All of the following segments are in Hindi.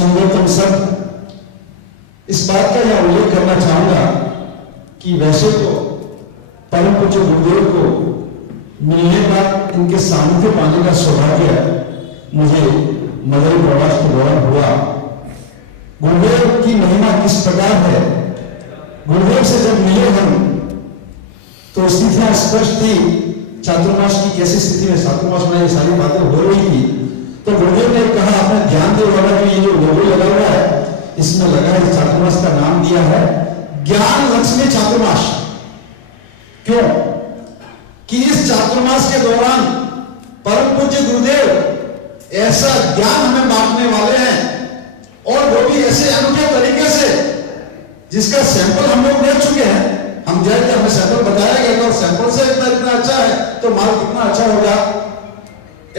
सुंदरतम शब्द, इस बात का यह उल्लेख करना चाहूंगा कि वैसे तो परम पूज्य गुरुदेव को मिलने का, इनके सानिध्य पाने का सौभाग्य मुझे मदरी प्रवास के दौरान हुआ। गुरुदेव की महिमा किस प्रकार है, गुरुदेव से जब मिले हम तो स्थितियां स्पष्ट थी। चातुर्मास की कैसी स्थिति में चातुर्मास में ये सारी बातें हो रही थी, तो गुरुदेव ने कहा आपने ध्यान दे वाला कि ये जो लोगो लगा हुआ है इसमें लगा है, चातुर्मास का नाम दिया है ज्ञान लक्ष्मी चातुर्मास। क्यों कि इस चातुर्मास के दौरान परम पूज्य गुरुदेव ऐसा ज्ञान हमें बांटने वाले हैं, और वो भी ऐसे अनूठे तरीके से जिसका सैंपल हम लोग ले चुके हैं। हम जाएंगे, हमें सैंपल बताया गया और सैंपल से इतना अच्छा है तो माल कितना अच्छा होगा।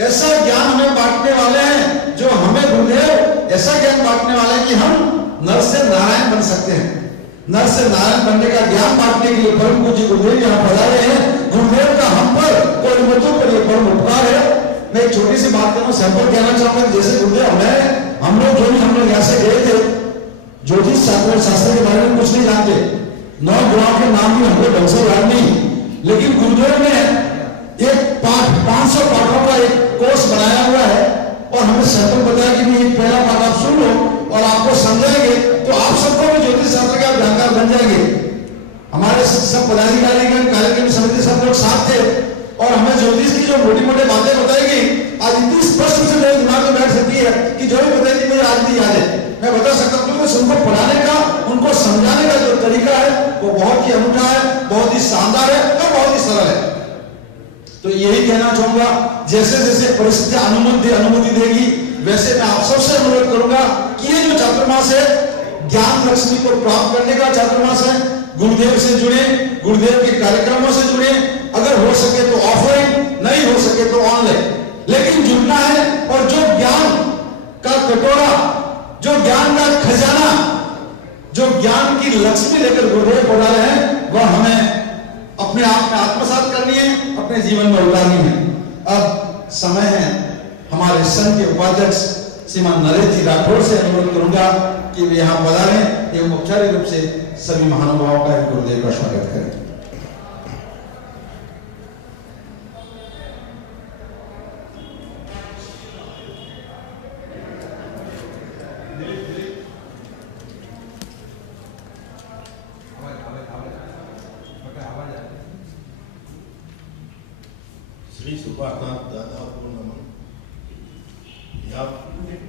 ऐसा ज्ञान हमें बांटने वाले हैं, जो हमें गुरुदेव ऐसा ज्ञान बांटने वाले हैं कि हम नर से नारायण बन सकते हैं। नर से नारायण बनने का ज्ञान बांटने के लिए परम पूज्य गुरुदेव यहाँ पधारे हैं। गुरुदेव का हम पर कोई मतों पर यह परम उपकार है। मैं एक छोटी सी बात करूं, सैंपल कहना चाहूंगा। जैसे गुरुदेव हम लोग यहाँ से गए थे, ज्योतिष शास्त्र के बारे में कुछ नहीं जानते, 9 ग्रहों के नाम भी हमको ढंग से याद नहीं, लेकिन गुरुदेव ने एक पाठ 500 पाठों का एक कोर्स बनाया हुआ है और हमें सैंपल बताया कि ये पहला पाठ आप सुन लो और आपको समझाएंगे तो आप सबको भी ज्योतिष शास्त्र का जानकार बन जाएंगे। हमारे सब पदाधिकारी कार्यक्रम समिति सब लोग साथ थे और हमें ज्योतिष की जो मोटी मोटी बातें बताई गई आज इतनी स्पष्ट रूप से मेरे दिमाग में बैठ सकती है कि जो भी बताई थी मुझे आज भी याद है। मैं बता सकता हूँ क्योंकि उनको पढ़ाने का, उनको समझाने का जो तरीका है वो बहुत ही अनूठा है, बहुत ही शानदार है और बहुत ही सरल है। तो यही कहना चाहूंगा, जैसे जैसे परिस्थितियां अनुमति देगी वैसे मैं आप सबसे अनुरोध करूंगा कि ये जो चातुर्मास है ज्ञान लक्ष्मी को प्राप्त करने का चातुर्मास है। गुरुदेव से जुड़े, गुरुदेव के कार्यक्रमों से जुड़े, अगर हो सके तो ऑफलाइन, नहीं हो सके तो ऑनलाइन, लेकिन जुड़ना है। और जो ज्ञान का कटोरा, जो ज्ञान का खजाना, जो ज्ञान की लक्ष्मी लेकर गुरुदेव पढ़ा रहे हैं, वह हमें अपने आप में आत्मसात करनी है, अपने जीवन में उतारनी है। अब समय है हमारे संघ के उपाध्यक्ष श्रीमान नरेश जी राठौड़ से अनुरोध करूंगा कि वे यहाँ पधारें एवं औपचारिक रूप से सभी महानुभावों का गुरुदेव का स्वागत करें। श्री सुभाषनाथ दादा को नमन। यहाँ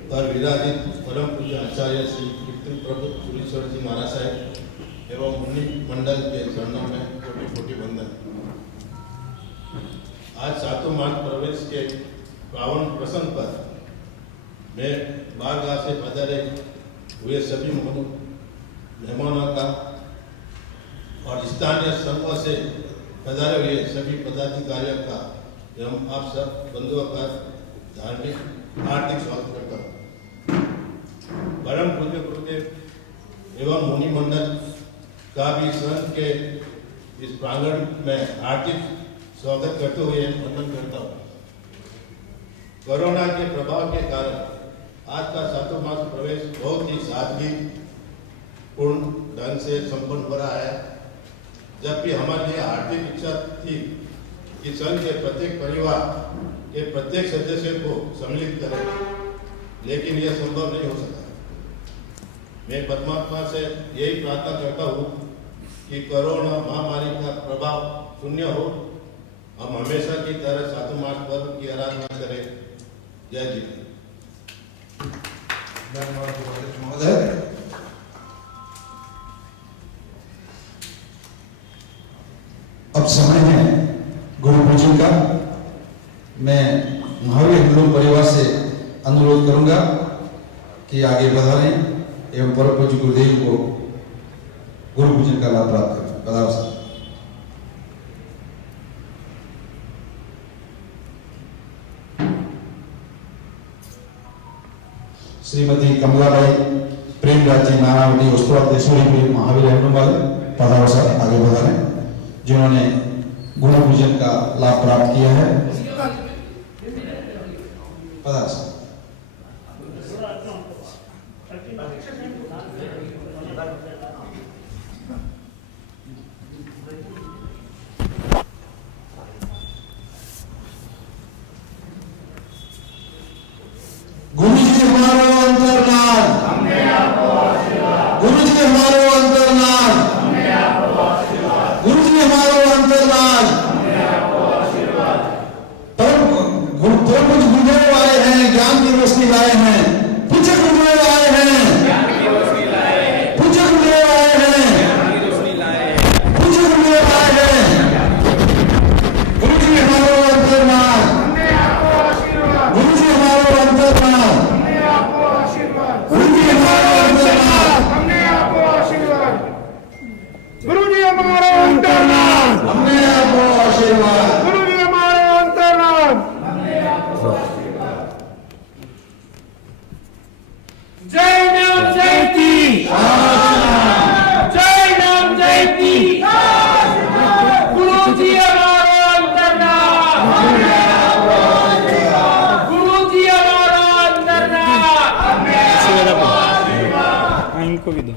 पर विराजित परम पूज्य आचार्य श्री कीर्ति प्रभु सुरेश्वर जी महाराज साहब एवं मुनि मंडल के चरणों में कोटि कोटि वंदन। आज चातुर्मास प्रवेश के पावन प्रसंग पर मैं बारगाह से पधारे हुए सभी मेहमानों का और स्थानीय संघों से पधारे हुए सभी पदाधिकारियों का एवं आप सब बंधुओं का धार्मिक हार्दिक स्वागत करता हूँ। परम पूज्य गुरुदेव एवं मुनि मंडल का भी संघ के इस प्रांगण में हार्दिक स्वागत करते हुए वंदन करता हूँ। कोरोना के प्रभाव के कारण आज का चातुर्मास प्रवेश बहुत ही सादगी पूर्ण ढंग से संपन्न हो रहा है। जबकि हमारे लिए हार्दिक इच्छा थी कि संघ के प्रत्येक परिवार के प्रत्येक सदस्य को सम्मिलित करें, लेकिन यह संभव नहीं हो सका। मैं परमात्मा से यही प्रार्थना करता हूँ कि कोरोना महामारी का प्रभाव शून्य हो, हम हमेशा की तरह चातुर्मास पर्व की आराधना करें। जय जी। अब समय है गुरु पूजन का। मैं महावीर हिंदू परिवार से अनुरोध करूंगा कि आगे बढ़ाएं एवं परम पूज्य गुरुदेव को गुरु पूजन का लाभ प्राप्त करें। बधाओ सर। श्रीमती कमलाबाई प्रेमराज जी नानावटी उस्तवादी महावीर हिंदू वाले पधारो सर, आगे बढ़ाएं, जिन्होंने गुरु पूजन का लाभ प्राप्त किया है। गुरु जी हमारो अंतर्नाद, गुरु जी हमारो अंतर्नाद, गुरु जी हमारो अंतर्नाद। परम कुछ गुरुदेव आए हैं, ज्ञान की रोशनी लाए हैं, पूज्य गुरुदेव आए हैं, पूज्य गुरुदेव आए हैं, पूज्य गुरुदेव आए हैं। गुरु जी हमारो अंतर्नाद, गुरु जी हमारो अंतर्नाद, गुरु जी हमारो अंतर्नाद, गुरु जी हमारा अंतर्नाद, हमने आपको आशीर्वाद। गुरु जी हमारा अंतर्नाद। जय नाम जयती, जय नाम जयती। गुरु जी हमारा अंतर्नाद, गुरु जी हमारा अंतर्नाद। इनको भी दो।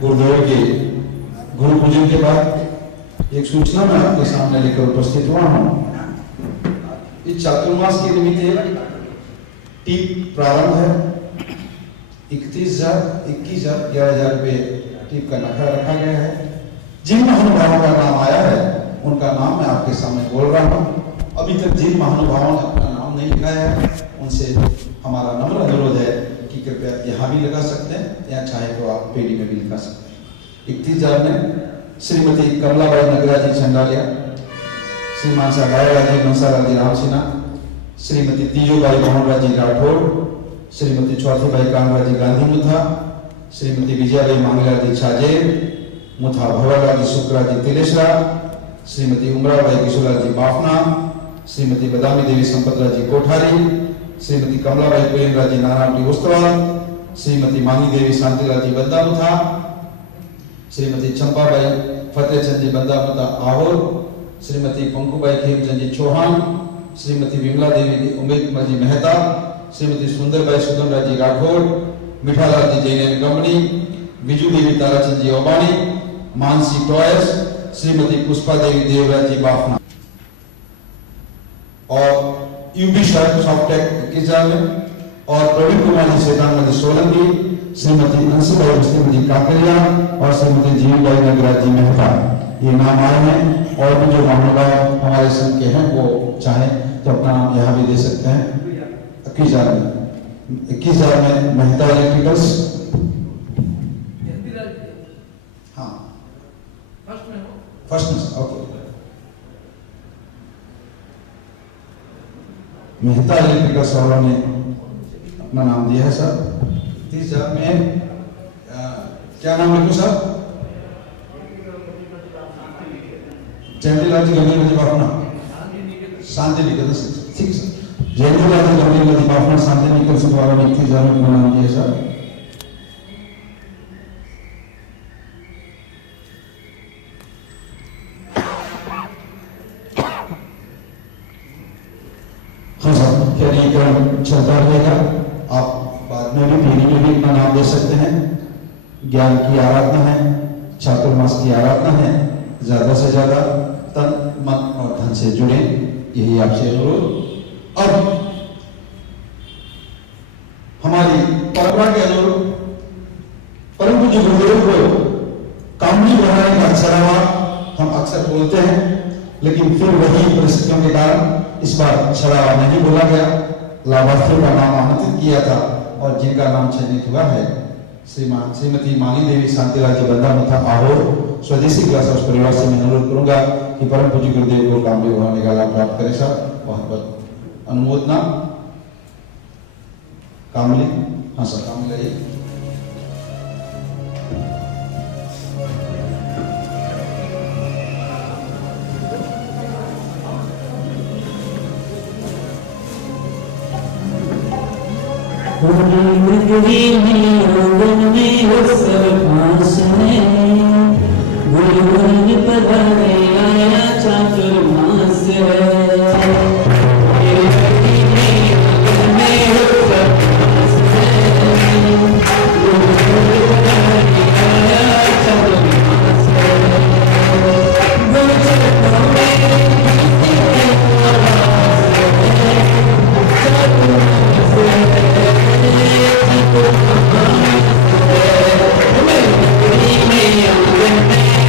गुरुदेव के गुरु पूजन के बाद एक सूचना मैं आपके सामने लेकर उपस्थित हुआ हूँ। इस चातुर्मास के निमित्त टीप प्रारंभ है। 31,000, 21,000, 11,000 रुपये टीप का नखरा रखा गया है। जिन महानुभावों का नाम आया है उनका नाम मैं आपके सामने बोल रहा हूँ। अभी तक जिन महानुभावों ने अपना नाम नहीं लिखाया है उनसे हमारा नम्र अनुरोध है कि कृपया यहाँ भी लगा सकते हैं या चाहे तो आप पेड़ी में भी लिखा सकते हैं। 31,000 में श्रीमती कमलाबाई नगराजी चंडालिया, श्रीमान साहब मनसाराजी राम सिन्हा, श्रीमती तीजोबाई मोहनराजी राठौर, श्रीमती चौथीबाई कामराजी गांधी मुथा, श्रीमती विजयाबाई मांगलाजी छाजेर मुथा, भवरराजी शुक्राजी तिलेश्वरा, श्रीमती उमराबाई किशोराजी बाफना, श्रीमती बदामी देवी संपतराजी कोठारी, श्रीमती कमलाबाई प्रेमराजी नारायणी उस्तवाल, श्रीमती मानी देवी शांतिलाजी बंदामुथा, श्रीमती चंपाबाई फतेहचंद जी बंदामुथा आहोर, श्रीमती पंकुबाई खेमचंद जी चौहान, श्रीमती विमला देवी उमेद कुमार जी मेहता, श्रीमती सुंदरबाई सुगमराज जी राठौर, मिठालाल जी जैन कंपनी, बिजू देवी ताराचंद जी ओबानी, मानसी टॉयर्स, श्रीमती पुष्पा देवी देवराज जी बाफना और यूपी सॉफ्टटेक के में और प्रवीण कुमार जी सेतान जी सोलंकी, श्रीमती अंशुबाई मुस्लिम जी काकरिया और श्रीमती जीवीबाई नगराज जी मेहता, ये नाम आए हैं। और भी जो महानुभाव हमारे संघ के हैं वो चाहे तो अपना नाम यहाँ भी दे सकते हैं। 21,000 में मेहता इलेक्ट्रिकल्स, हाँ फर्स्ट में ओके, मेहता इलेक्ट्रिकल्स वालों ने अपना नाम दिया है सर। 30,000 में क्या नाम लिखूं सर? जयंतीलाल जी गंभीर मती बाफना, शांति निकेतन, ठीक सर। जयंतीलाल जी गंभीर मती बाफना, शांति निकेतन वालों ने 30,000 में अपना नाम दिया सर। हाँ सर, क्या ये क्रम चलता रहेगा? आप बाद में भी पीढ़ी में भी अपना नाम दे सकते हैं। ज्ञान की आराधना है, चातुर्मास की आराधना है, ज्यादा से ज्यादा तन मन और धन से जुड़े, यही आपसे अनुरोध। अब हमारी परंपरा के अनुरूप परम पूज्य गुरुदेव को कामनी बनाने का अक्षरावा हम अक्सर बोलते हैं, लेकिन फिर वही परिस्थितियों के कारण इस बार छड़ावा नहीं बोला गया। लाभार्थियों का नाम आमंत्रित किया था और जिनका नाम चयनित हुआ है श्रीमती मानी देवी शांतिलाल जी बंदा मुथा आहोर, स्वदेशी क्लास हाउस परिवार से मैं अनुरोध करूंगा कि परम पूज्य गुरुदेव को काम होने का लाभ प्राप्त करें। साहब बहुत बहुत अनुमोदना। कामली, हाँ सर कामली आइए।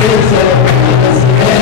Yes, sir.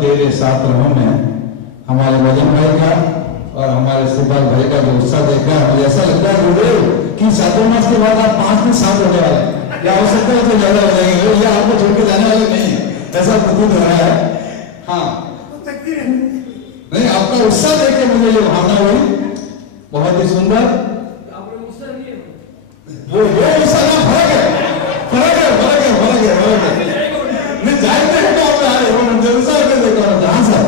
तेरे साथ रहो में हमारे मदन भाई का और हमारे सिपाल भाई का जो उत्साह देखा मुझे ऐसा लगता है गुरुदेव कि 7 मास के बाद आप 5 दिन साथ होने वाले हैं। या हो सकता है तो ज्यादा हो जाएंगे, ये आपको छोड़ के जाने वाले नहीं है, ऐसा प्रतीत हो रहा है। हाँ नहीं, आपका उत्साह देख के मुझे ये भावना हुई, बहुत ही सुंदर। वो उत्साह ना फर्क है, फर्क है, फर्क है, फर्क है, फर्क है। नहीं जानते हैं तो आप आए हो जलसा के देखो ना जहां से।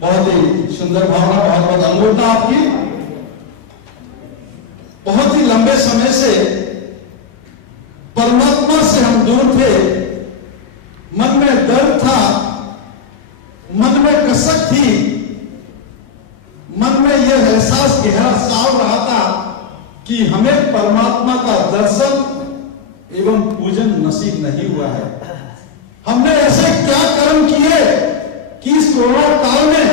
बहुत ही सुंदर भावना, बहुत बहुत अमूल्यता आपकी। बहुत ही लंबे समय से परमात्मा से हम दूर थे, मन में दर्द था, मन में कसक थी, मन में यह एहसास गहरा साव रहा था कि हमें परमात्मा का दर्शन एवं पूजन नसीब नहीं हुआ है। हमने ऐसे क्या कर्म किए कि इस कोरोना काल में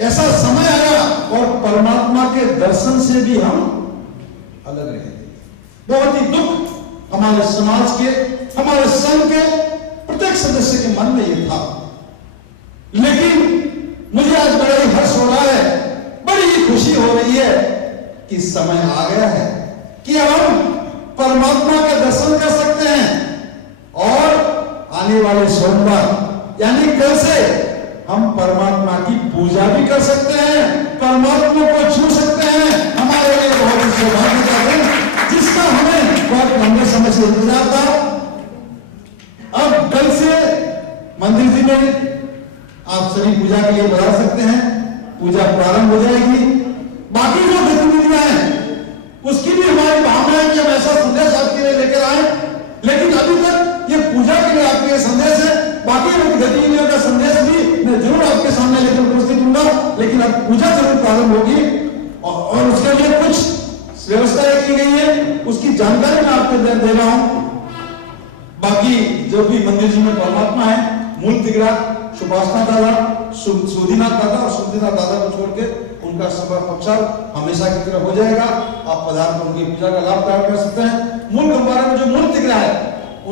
ऐसा समय आया और परमात्मा के दर्शन से भी हम अलग रहे। बहुत ही दुख हमारे समाज के, हमारे संघ के प्रत्येक सदस्य के मन में यह था। लेकिन मुझे आज बड़ा ही हर्ष हो रहा है, बड़ी ही खुशी हो रही है कि समय आ गया है कि हम परमात्मा के दर्शन कर सकते हैं और आने वाले सोमवार यानी कल से हम परमात्मा की पूजा भी कर सकते हैं, परमात्मा को छू सकते हैं। हमारे लिए बहुत ही सौभाग्य का दिन, जिसका हमें बहुत लंबे समय से इंतजार था। अब कल से मंदिर जी में आप सभी पूजा के लिए बुला सकते हैं, पूजा प्रारंभ हो जाएगी। बाकी जो गतिविधियां हैं उसकी भी हमारी भावना है कि हम ऐसा संदेश आपके लिए लेकर आए, लेकिन अभी तक ये पूजा के लिए आपके संदेश है। बाकी गतिविधियों का संदेश भी मैं जरूर आपके सामने लेकर उपस्थित दूंगा, लेकिन अब पूजा जरूर प्रारंभ होगी और उसके लिए कुछ व्यवस्थाएं की गई है, उसकी जानकारी मैं आपको दे रहा हूं। बाकी जो भी मंदिर जी में परमात्मा है, मूल तिगरा सुभाषनाथ दादा, सुधीनाथ दादा और सुधीनाथ दादा को छोड़ के उनका सभा पक्षाल हमेशा की तरह हो जाएगा। आप पधार कर उनकी पूजा का लाभ प्राप्त कर सकते हैं। मूल गंबारा में जो मूल तिगरा है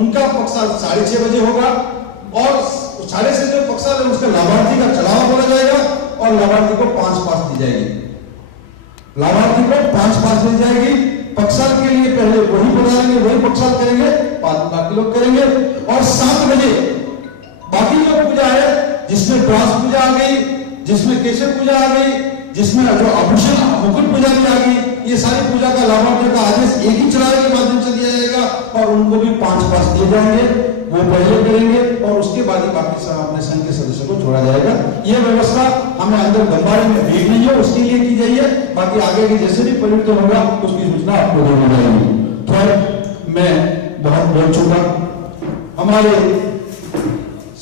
उनका पक्षाल 6:30 बजे होगा और 6:30 जो पक्षाल है उसका लाभार्थी का चढ़ावा बोला जाएगा और लाभार्थी को 5 पास दी जाएगी। लाभार्थी को 5 पास दी जाएगी। पक्षाल के लिए पहले वही पधारेंगे, वही पक्षाल करेंगे, बाकी लोग करेंगे। और 7 बजे बाकी जो पूजा है, जिसमें प्रास पूजा आ गई, जिसमें केशव पूजा आ गई, जिसमें जो आभूषण मुकुट पूजा भी आ गई, ये सारी पूजा का लाभार्थियों का आदेश एक ही चढ़ावे के माध्यम से दिया जाएगा और उनको भी 5 पास दिए जाएंगे। वो पहले करेंगे और उसके बाद ही बाकी सब अपने संघ के सदस्यों को छोड़ा जाएगा। यह व्यवस्था हमें अंदर गंबारे में भीड़ नहीं हो उसके लिए की गई है। बाकी आगे के जैसे भी परिवर्तन होगा उसकी सूचना आपको दी जाएगी। खैर मैं बहुत बोल चुका, हमारे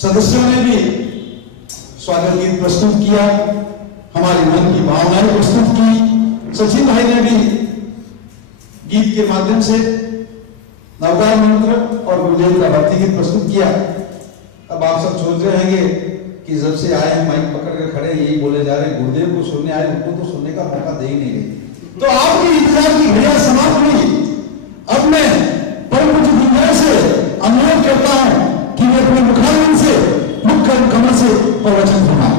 सदस्यों ने भी स्वागत गीत प्रस्तुत किया, हमारी मन की भावनाएं प्रस्तुत की। सचिन भाई ने भी गीत के माध्यम से नवकार मंत्र और गुरुदेव का भक्ति गीत प्रस्तुत किया। अब आप सब सोच रहे होंगे कि जब से आए माइक पकड़ कर खड़े यही बोले जा रहे हैं, गुरुदेव को सुनने आए, उनको तो सुनने का मौका दे ही नहीं गए। तो आपकी इंतजार की घड़ियां समाप्त हुई। अब मैं परम पूज्य गुरुदेव से अनुरोध करता हूं कि वे अपने मुखारविंद से, मुख कमल से प्रवचन सुनाएं।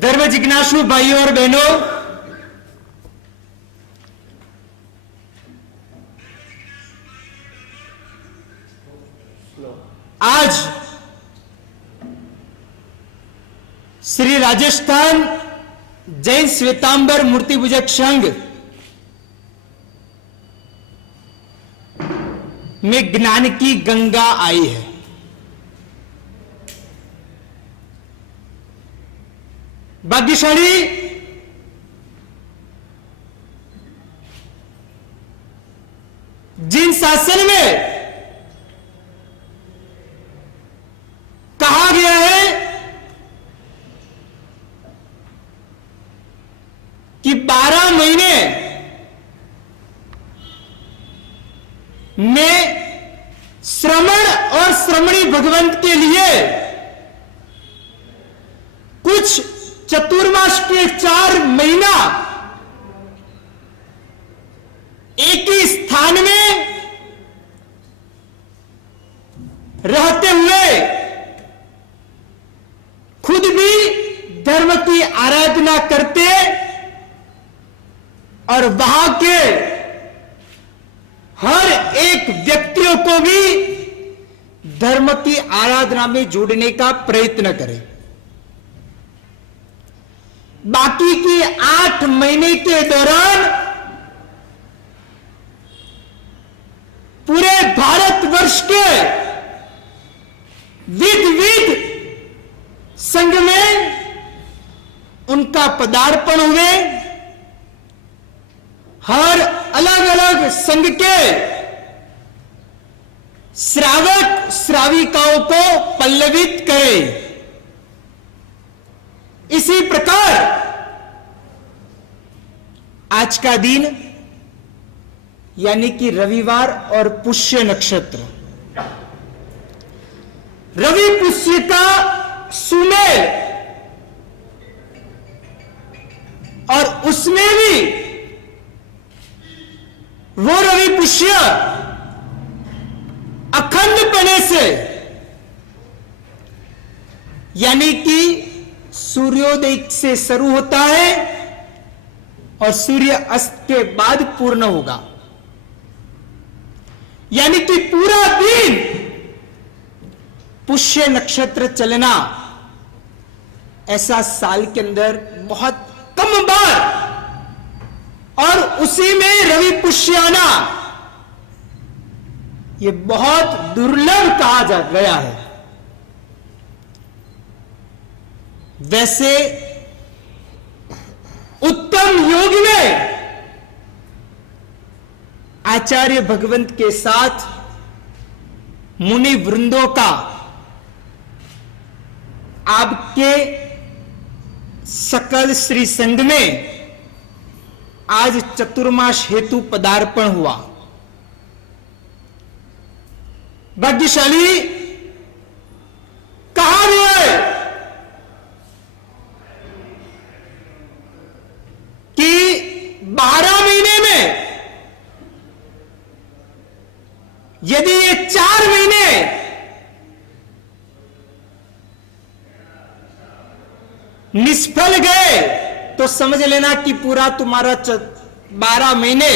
धर्म जिज्ञासु भाइयों और बहनों, आज श्री राजस्थान जैन श्वेतांबर मूर्ति पूजक संघ में ज्ञान की गंगा आई है। भाग्यशाली जिन शासन में कहा गया है कि 12 महीने में श्रमण और श्रमणी भगवंत के लिए कुछ चतुर्मास के 4 महीना एक ही स्थान में रहते हुए खुद भी धर्म की आराधना करते और वहां के हर एक व्यक्तियों को भी धर्म की आराधना में जोड़ने का प्रयत्न करें। बाकी की 8 महीने के दौरान पूरे भारतवर्ष के विविध संघ में उनका पदार्पण हुए, हर अलग अलग संघ के श्रावक श्राविकाओं को पल्लवित करें। इसी प्रकार आज का दिन यानी कि रविवार और पुष्य नक्षत्र, रवि पुष्य का सुमेल और उसमें भी वो रवि पुष्य अखंडपने से यानी कि सूर्योदय से शुरू होता है और सूर्य अस्त के बाद पूर्ण होगा, यानी कि पूरा दिन पुष्य नक्षत्र चलना ऐसा साल के अंदर बहुत कम बार, और उसी में रवि पुष्य आना यह बहुत दुर्लभ कहा जा गया है। वैसे उत्तम योग में आचार्य भगवंत के साथ मुनि वृंदों का आपके सकल श्री संघ में आज चतुर्मास हेतु पदार्पण हुआ। भाग्यशाली कहा गया है कि 12 महीने में यदि ये 4 महीने निष्फल गए तो समझ लेना कि पूरा तुम्हारा 12 महीने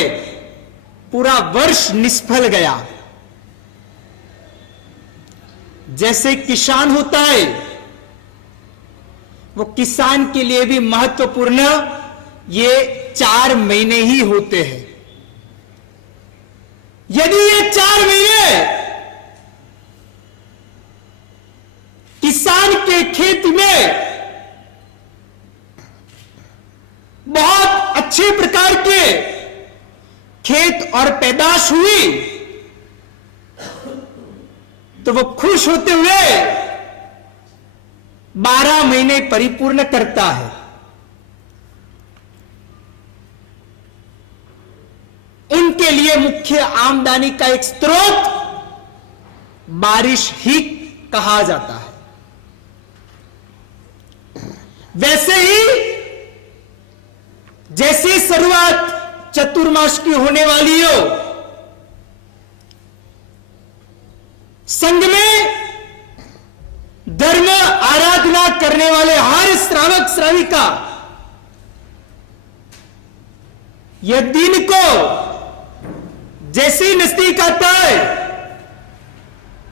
पूरा वर्ष निष्फल गया। जैसे किसान होता है, वो किसान के लिए भी महत्वपूर्ण ये 4 महीने ही होते हैं। यदि ये 4 महीने किसान के खेत में बहुत अच्छे प्रकार के खेत और पैदाश हुई तो वो खुश होते हुए 12 महीने परिपूर्ण करता है। उनके लिए मुख्य आमदनी का एक स्रोत बारिश ही कहा जाता है। वैसे ही जैसे शुरुआत चतुर्मास की होने वाली हो, संघ में धर्म आराधना साधना करने वाले हर श्रावक श्राविका यह दिन को जैसे ही नजदीक आता है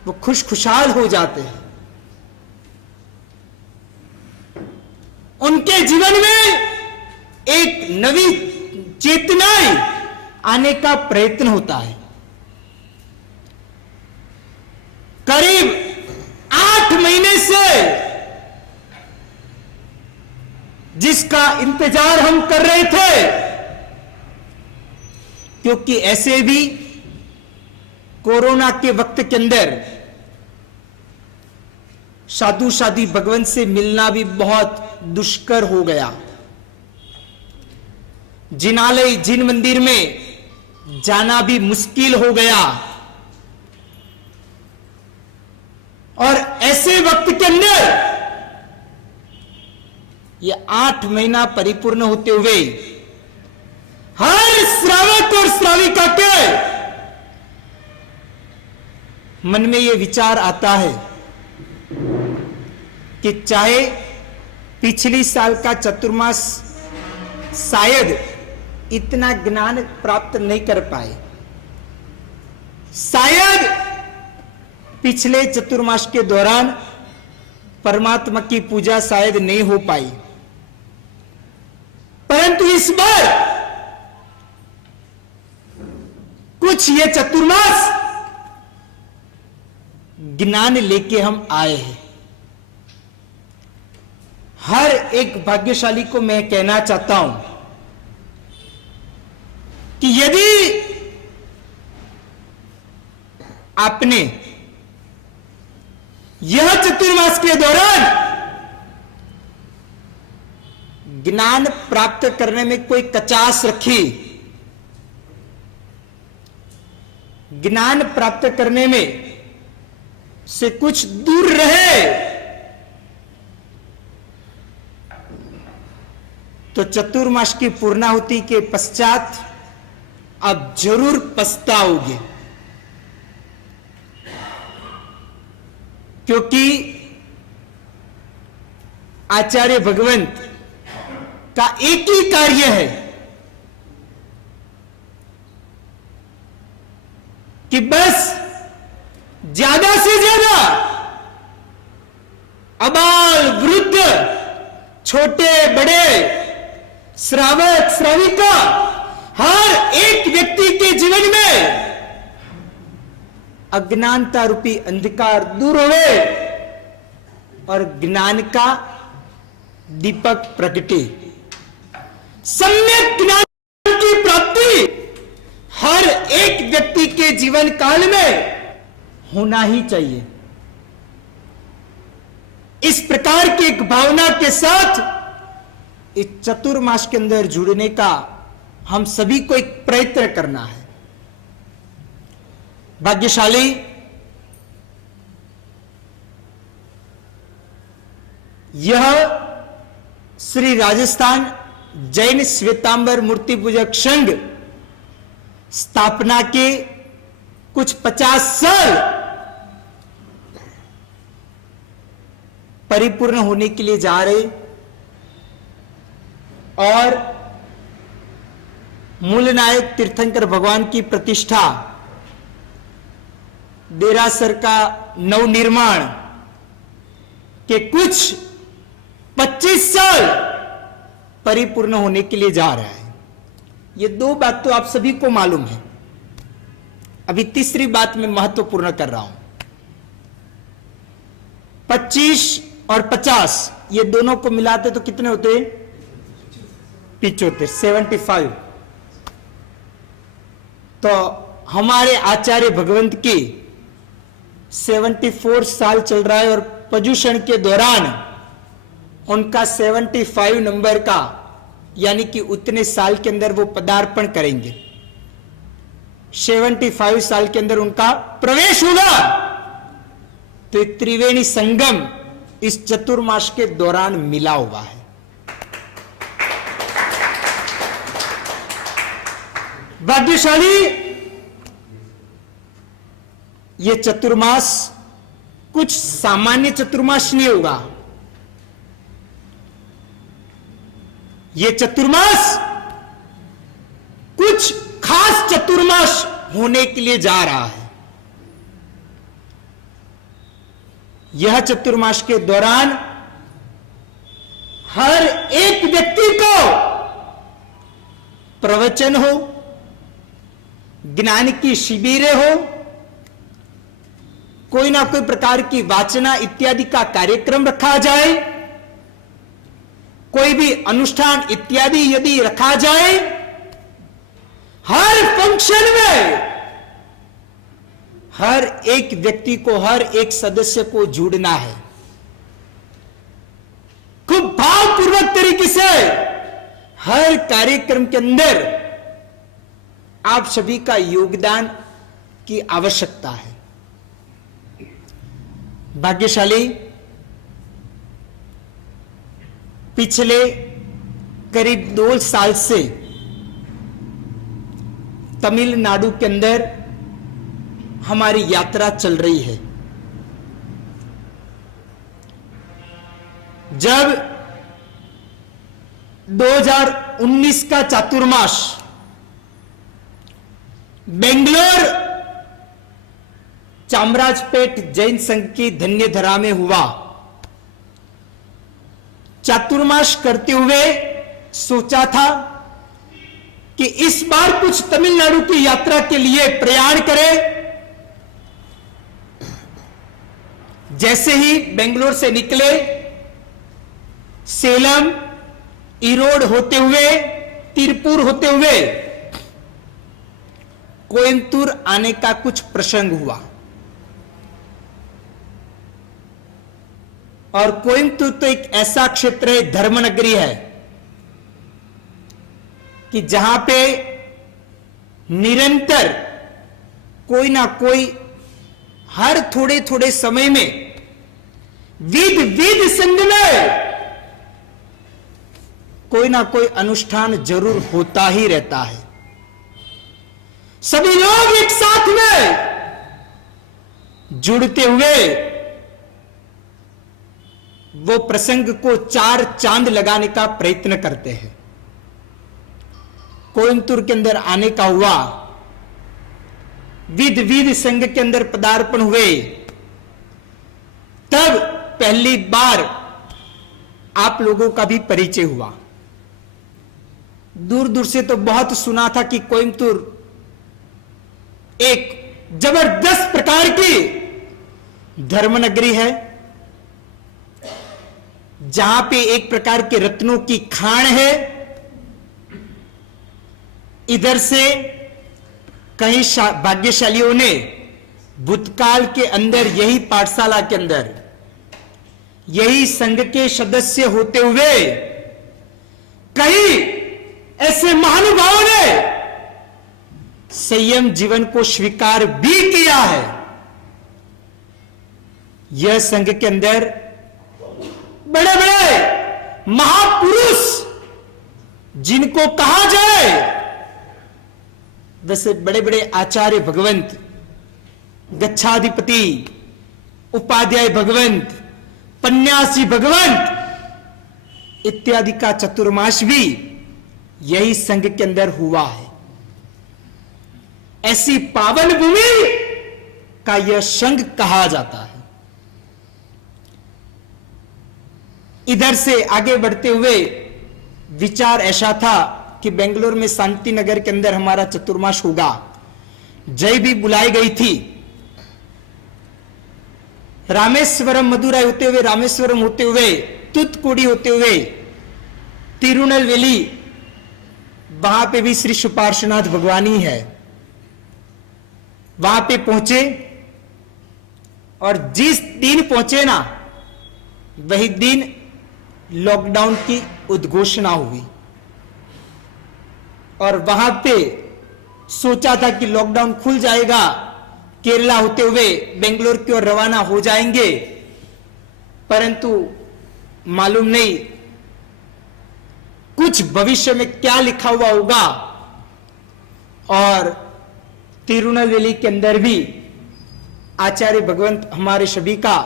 वो खुशहाल हो जाते हैं। उनके जीवन में एक नवी चेतनाएं आने का प्रयत्न होता है। करीब 8 महीने से जिसका इंतजार हम कर रहे थे, क्योंकि ऐसे भी कोरोना के वक्त के अंदर साधु साधी भगवान से मिलना भी बहुत दुष्कर हो गया। जिनालय जिन मंदिर में जाना भी मुश्किल हो गया। और ऐसे वक्त के अंदर ये 8 महीना परिपूर्ण होते हुए हर श्रावक और श्राविका के मन में यह विचार आता है कि चाहे पिछली साल का चतुर्मास शायद इतना ज्ञान प्राप्त नहीं कर पाए, शायद पिछले चतुर्मास के दौरान परमात्मा की पूजा शायद नहीं हो पाई, परंतु इस बार कुछ ये चतुर्मास ज्ञान लेके हम आए हैं। हर एक भाग्यशाली को मैं कहना चाहता हूं कि यदि आपने यह चतुर्मास के दौरान ज्ञान प्राप्त करने में कोई कचास रखी, ज्ञान प्राप्त करने में से कुछ दूर रहे, तो चतुर्मास की पूर्णाहुति के पश्चात आप जरूर पछताओगे। क्योंकि आचार्य भगवंत का एक ही कार्य है कि बस ज्यादा से ज्यादा अबाल वृद्ध छोटे बड़े श्रावक श्राविका हर एक व्यक्ति के जीवन में अज्ञानता रूपी अंधकार दूर होवे और ज्ञान का दीपक प्रगटे। सम्यक ज्ञान की प्राप्ति हर एक व्यक्ति के जीवन काल में होना ही चाहिए। इस प्रकार की एक भावना के साथ इस चतुर्मास के अंदर जुड़ने का हम सभी को एक प्रयत्न करना है। भाग्यशाली यह श्री राजस्थान जैन श्वेतांबर मूर्ति पूजक संघ स्थापना के कुछ 50 साल परिपूर्ण होने के लिए जा रहे और मूल नायक तीर्थंकर भगवान की प्रतिष्ठा, देरासर का नवनिर्माण के कुछ 25 साल परिपूर्ण होने के लिए जा रहा है। ये 2 बात तो आप सभी को मालूम है। अभी तीसरी बात मैं महत्वपूर्ण कर रहा हूं। 25 और 50 ये दोनों को मिलाते तो कितने होते? 75, 75। तो हमारे आचार्य भगवंत की 74 साल चल रहा है और पर्युषण के दौरान उनका 75 नंबर का यानी कि उतने साल के अंदर वो पदार्पण करेंगे। 75 साल के अंदर उनका प्रवेश होगा। तो त्रिवेणी संगम इस चतुर्मास के दौरान मिला हुआ है। भाग्यशाली ये चतुर्मास कुछ सामान्य चतुर्मास नहीं होगा। ये चतुर्मास कुछ खास चतुर्मास होने के लिए जा रहा है। यह चतुर्मास के दौरान हर एक व्यक्ति को प्रवचन हो, ज्ञान की शिविरें हो, कोई ना कोई प्रकार की वाचना इत्यादि का कार्यक्रम रखा जाए, कोई भी अनुष्ठान इत्यादि यदि रखा जाए, हर फंक्शन में हर एक व्यक्ति को, हर एक सदस्य को जुड़ना है। खूब भावपूर्वक तरीके से हर कार्यक्रम के अंदर आप सभी का योगदान की आवश्यकता है। भाग्यशाली पिछले करीब 2 साल से तमिलनाडु के अंदर हमारी यात्रा चल रही है। जब 2019 का चातुर्मास बेंगलोर चामराजपेट जैन संघ की धन्यधरा में हुआ, चातुर्मास करते हुए सोचा था कि इस बार कुछ तमिलनाडु की यात्रा के लिए प्रयाण करें। जैसे ही बेंगलोर से निकले, सेलम, ईरोड होते हुए, तिरुपुर होते हुए कोयंबटूर आने का कुछ प्रसंग हुआ। और कोयंबटूर तो एक ऐसा क्षेत्र है, धर्मनगरी है, कि जहां पे निरंतर कोई ना कोई हर थोड़े थोड़े समय में विद संघ में कोई ना कोई अनुष्ठान जरूर होता ही रहता है। सभी लोग एक साथ में जुड़ते हुए वो प्रसंग को 4 चांद लगाने का प्रयत्न करते हैं। कोयंबटूर के अंदर आने का हुआ, विद संघ के अंदर पदार्पण हुए, तब पहली बार आप लोगों का भी परिचय हुआ। दूर दूर से तो बहुत सुना था कि कोयंबटूर एक जबरदस्त प्रकार की धर्मनगरी है, जहां पे एक प्रकार के रत्नों की खान है। इधर से कई भाग्यशालियों ने भूतकाल के अंदर यही पाठशाला के अंदर यही संघ के सदस्य होते हुए कई ऐसे महानुभावों ने संयम जीवन को स्वीकार भी किया है। यह संघ के अंदर बड़े बड़े महापुरुष जिनको कहा जाए, वैसे बड़े बड़े आचार्य भगवंत, गच्छाधिपति, उपाध्याय भगवंत, पन्यासी भगवंत इत्यादि का चतुर्मास भी यही संघ के अंदर हुआ है। ऐसी पावन भूमि का यह संघ कहा जाता है। इधर से आगे बढ़ते हुए विचार ऐसा था कि बेंगलोर में शांति नगर के अंदर हमारा चतुर्मास होगा। जय भी बुलाई गई थी। रामेश्वरम मदुराई होते हुए, रामेश्वरम होते हुए, तुतकुड़ी होते हुए तिरुनेलवेली, वहां पे भी श्री सुपार्श्वनाथ भगवानी है। वहां पे पहुंचे और जिस दिन पहुंचे ना, वही दिन लॉकडाउन की उद्घोषणा हुई। और वहां पे सोचा था कि लॉकडाउन खुल जाएगा, केरला होते हुए बेंगलोर की ओर रवाना हो जाएंगे, परंतु मालूम नहीं कुछ भविष्य में क्या लिखा हुआ होगा। और तिरुनेलवेली के अंदर भी आचार्य भगवंत हमारे सभी का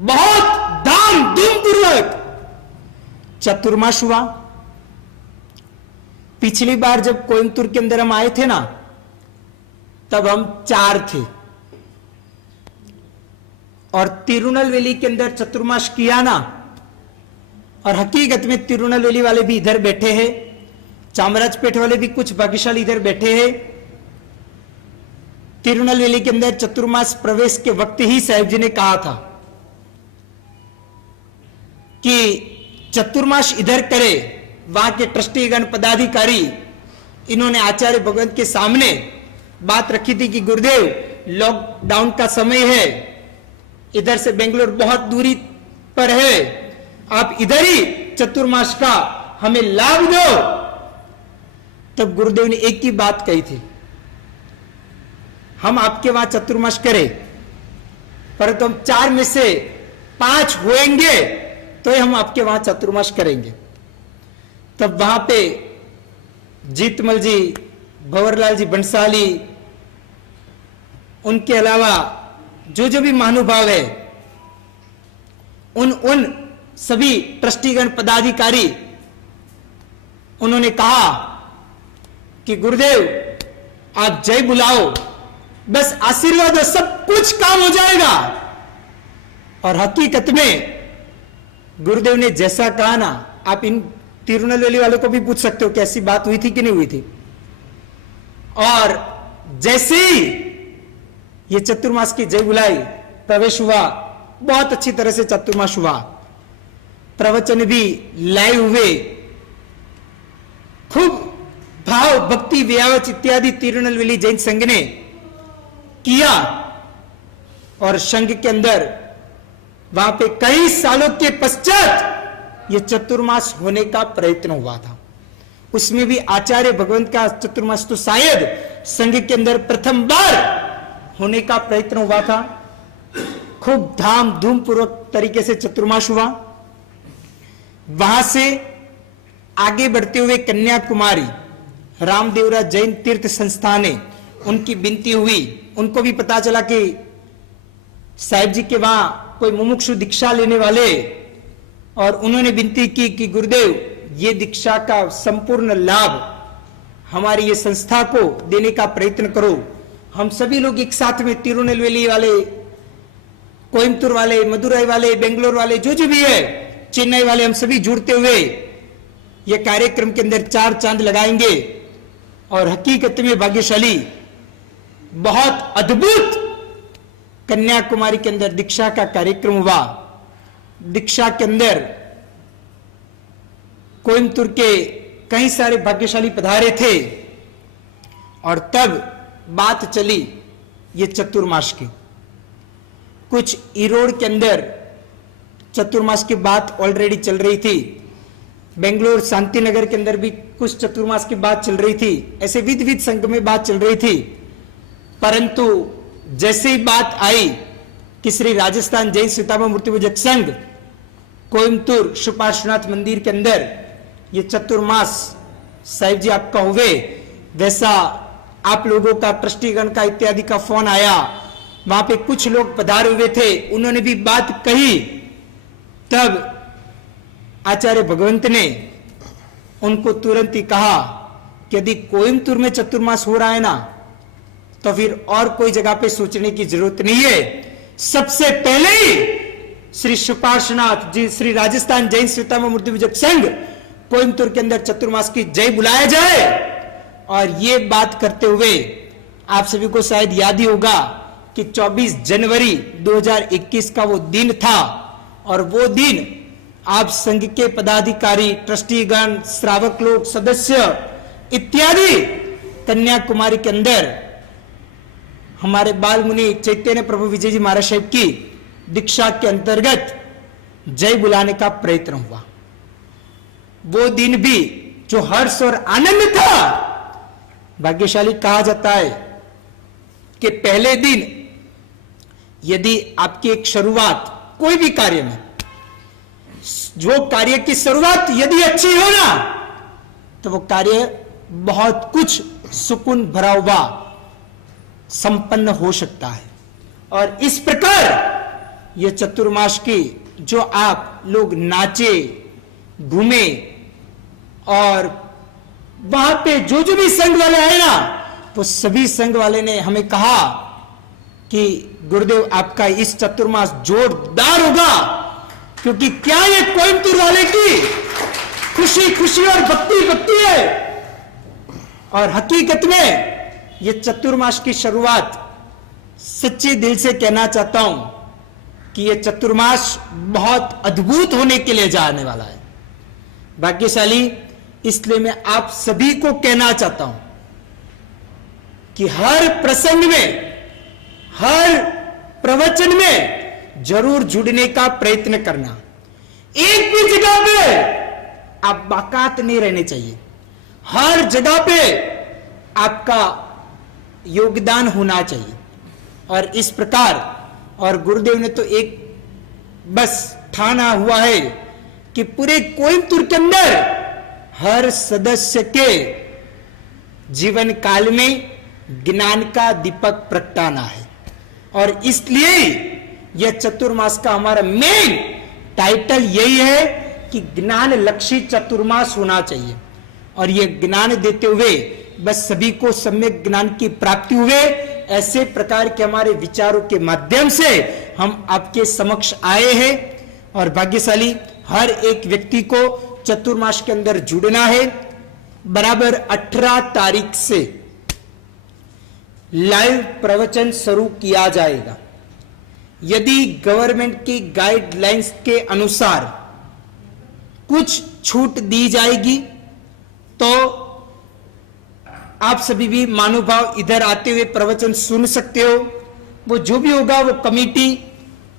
बहुत धाम धूम पूर्वक चतुर्मास हुआ। पिछली बार जब कोयम्बतूर के अंदर हम आए थे ना, तब हम 4 थे, और तिरुनेलवेली के अंदर चतुर्मास किया ना, और हकीकत में तिरुनेलवेली वाले भी इधर बैठे हैं, चामराजपेट वाले भी कुछ भाग्यशाली इधर बैठे हैं। तिरुनेलवेली के अंदर चतुर्मास प्रवेश के वक्त ही साहिब जी ने कहा था कि चतुर्मास इधर करे। वहां के ट्रस्टीगण पदाधिकारी इन्होंने आचार्य भगवंत के सामने बात रखी थी कि गुरुदेव लॉकडाउन का समय है, इधर से बेंगलोर बहुत दूरी पर है, आप इधर ही चतुर्मास का हमें लाभ दो। तब गुरुदेव ने एक ही बात कही थी, हम आपके वहां चतुर्मास करें, परंतु हम 4 में से 5 होंगे तो हम आपके वहां चतुर्मास करेंगे। तब वहां पे जीतमल जी, भंवरलाल जी बंसाली, उनके अलावा जो भी महानुभाव है, उन सभी ट्रस्टीगण पदाधिकारी, उन्होंने कहा कि गुरुदेव आप जय बुलाओ, बस आशीर्वाद हो, सब कुछ काम हो जाएगा। और हकीकत में गुरुदेव ने जैसा कहा ना, आप इन तिरुनेलवेली वालों को भी पूछ सकते हो कि ऐसी बात हुई थी कि नहीं हुई थी। और जैसे ही ये चतुर्मास की जय बुलाई, प्रवेश हुआ, बहुत अच्छी तरह से चतुर्मास हुआ, प्रवचन भी लाइव हुए, खूब भाव भक्ति व्यावच इत्यादि तिरुनेलवेली जैन संघ ने किया। और संघ के अंदर वहां पे कई सालों के पश्चात ये चतुर्मास होने का प्रयत्न हुआ था। उसमें भी आचार्य भगवंत का चतुर्मास तो शायद संघ के अंदर प्रथम बार होने का प्रयत्न हुआ था। खूब धाम धूम पूर्वक तरीके से चतुर्मास हुआ। वहां से आगे बढ़ते हुए कन्याकुमारी रामदेवरा जैन तीर्थ संस्थान है, उनकी विनती हुई, उनको भी पता चला कि साहिब जी के वहां कोई मुमुक्षु दीक्षा लेने वाले, और उन्होंने विनती की कि गुरुदेव ये दीक्षा का संपूर्ण लाभ हमारी ये संस्था को देने का प्रयत्न करो। हम सभी लोग एक साथ में तिरुनेलवेली वाले, कोयम्बतूर वाले, मदुरई वाले, बेंगलोर वाले, जो भी है, चेन्नई वाले, हम सभी जुड़ते हुए ये कार्यक्रम के अंदर 4 चांद लगाएंगे। और हकीकत में भाग्यशाली, बहुत अद्भुत कन्याकुमारी के अंदर दीक्षा का कार्यक्रम हुआ। दीक्षा के अंदर कोयम्बतूर के कई सारे भाग्यशाली पधारे थे, और तब बात चली ये चतुर्मास की। कुछ ईरोड के अंदर चतुर्मास की बात ऑलरेडी चल रही थी, बेंगलोर शांतिनगर के अंदर भी कुछ चतुर्मास की बात चल रही थी, ऐसे विविध संघ में बात चल रही थी। परंतु जैसे ही बात आई कि श्री राजस्थान जैन सीतामा मूर्ति पूजक संघ कोयम्बतूर शुपार्शनाथ मंदिर के अंदर ये चतुर्मास साहिब जी आपका हुए, वैसा आप लोगों का, ट्रस्टीगण का इत्यादि का फोन आया। वहां पे कुछ लोग पधारे हुए थे, उन्होंने भी बात कही। तब आचार्य भगवंत ने उनको तुरंत ही कहा कि यदि कोयम्बतूर में चतुर्मास हो रहा है ना, तो फिर और कोई जगह पे सोचने की जरूरत नहीं है। सबसे पहले ही श्री शुपार्शनाथ जी, श्री राजस्थान जैन सीतामा मूर्ति पूजक संघ कोयम्बतूर के अंदर चतुर्मास की जय बुलाया जाए। और ये बात करते हुए आप सभी को शायद याद ही होगा कि 24 जनवरी 2021 का वो दिन था, और वो दिन आप संघ के पदाधिकारी, ट्रस्टीगण, श्रावक लोग, सदस्य इत्यादि कन्याकुमारी के अंदर हमारे बाल मुनि चैतन्य प्रभु विजय जी महाराज साहब की दीक्षा के अंतर्गत जय बुलाने का प्रयत्न हुआ। वो दिन भी जो हर्ष और आनंद था, भाग्यशाली कहा जाता है कि पहले दिन यदि आपकी एक शुरुआत कोई भी कार्य में, जो कार्य की शुरुआत यदि अच्छी हो ना, तो वो कार्य बहुत कुछ सुकून भरा हुआ संपन्न हो सकता है। और इस प्रकार ये चतुर्मास की जो आप लोग नाचे, घूमे और वहां पे जो भी संघ वाले आए ना, वो सभी संघ वाले ने हमें कहा कि गुरुदेव आपका इस चतुर्मास जोरदार होगा, क्योंकि क्या ये कोयंबटूर वाले की खुशी खुशी और भक्ति भक्ति है। और हकीकत में ये चतुर्मास की शुरुआत सच्चे दिल से कहना चाहता हूं कि ये चतुर्मास बहुत अद्भुत होने के लिए जाने वाला है, भाग्यशाली। इसलिए मैं आप सभी को कहना चाहता हूं कि हर प्रसंग में, हर प्रवचन में जरूर जुड़ने का प्रयत्न करना। एक भी जगह पे आप बाकात नहीं रहने चाहिए, हर जगह पे आपका योगदान होना चाहिए। और इस प्रकार, और गुरुदेव ने तो एक बस ठाना हुआ है कि पूरे कोयंबटूर के अंदर हर सदस्य के जीवन काल में ज्ञान का दीपक प्रगटाना है। और इसलिए यह चतुर्मास का हमारा मेन टाइटल यही है कि ज्ञान लक्षित चतुर्मास होना चाहिए। और यह ज्ञान देते हुए बस सभी को सम्यक ज्ञान की प्राप्ति हुए, ऐसे प्रकार के हमारे विचारों के माध्यम से हम आपके समक्ष आए हैं। और भाग्यशाली हर एक व्यक्ति को चतुर्मास के अंदर जुड़ना है। बराबर 18 तारीख से लाइव प्रवचन शुरू किया जाएगा। यदि गवर्नमेंट की गाइडलाइंस के अनुसार कुछ छूट दी जाएगी तो आप सभी भी महानुभाव इधर आते हुए प्रवचन सुन सकते हो। वो जो भी होगा वो कमेटी,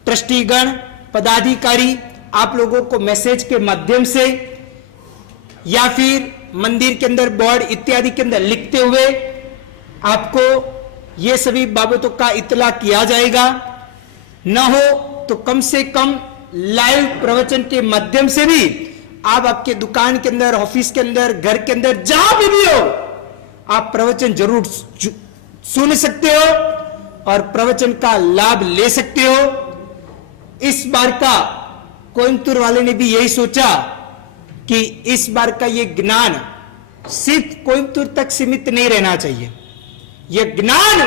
ट्रस्टीगण, पदाधिकारी आप लोगों को मैसेज के माध्यम से या फिर मंदिर के अंदर बोर्ड इत्यादि के अंदर लिखते हुए आपको ये सभी बाबतों का इत्तला किया जाएगा। न हो तो कम से कम लाइव प्रवचन के माध्यम से भी आप आपके दुकान के अंदर, ऑफिस के अंदर, घर के अंदर, जहां भी हो आप प्रवचन जरूर सुन सकते हो और प्रवचन का लाभ ले सकते हो। इस बार का कोयंबटूर वाले ने भी यही सोचा कि इस बार का ये ज्ञान सिर्फ कोयंबटूर तक सीमित नहीं रहना चाहिए। यह ज्ञान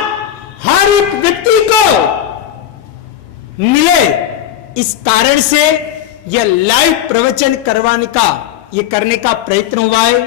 हर एक व्यक्ति को मिले, इस कारण से यह लाइव प्रवचन करवाने का, यह करने का प्रयत्न हुआ है।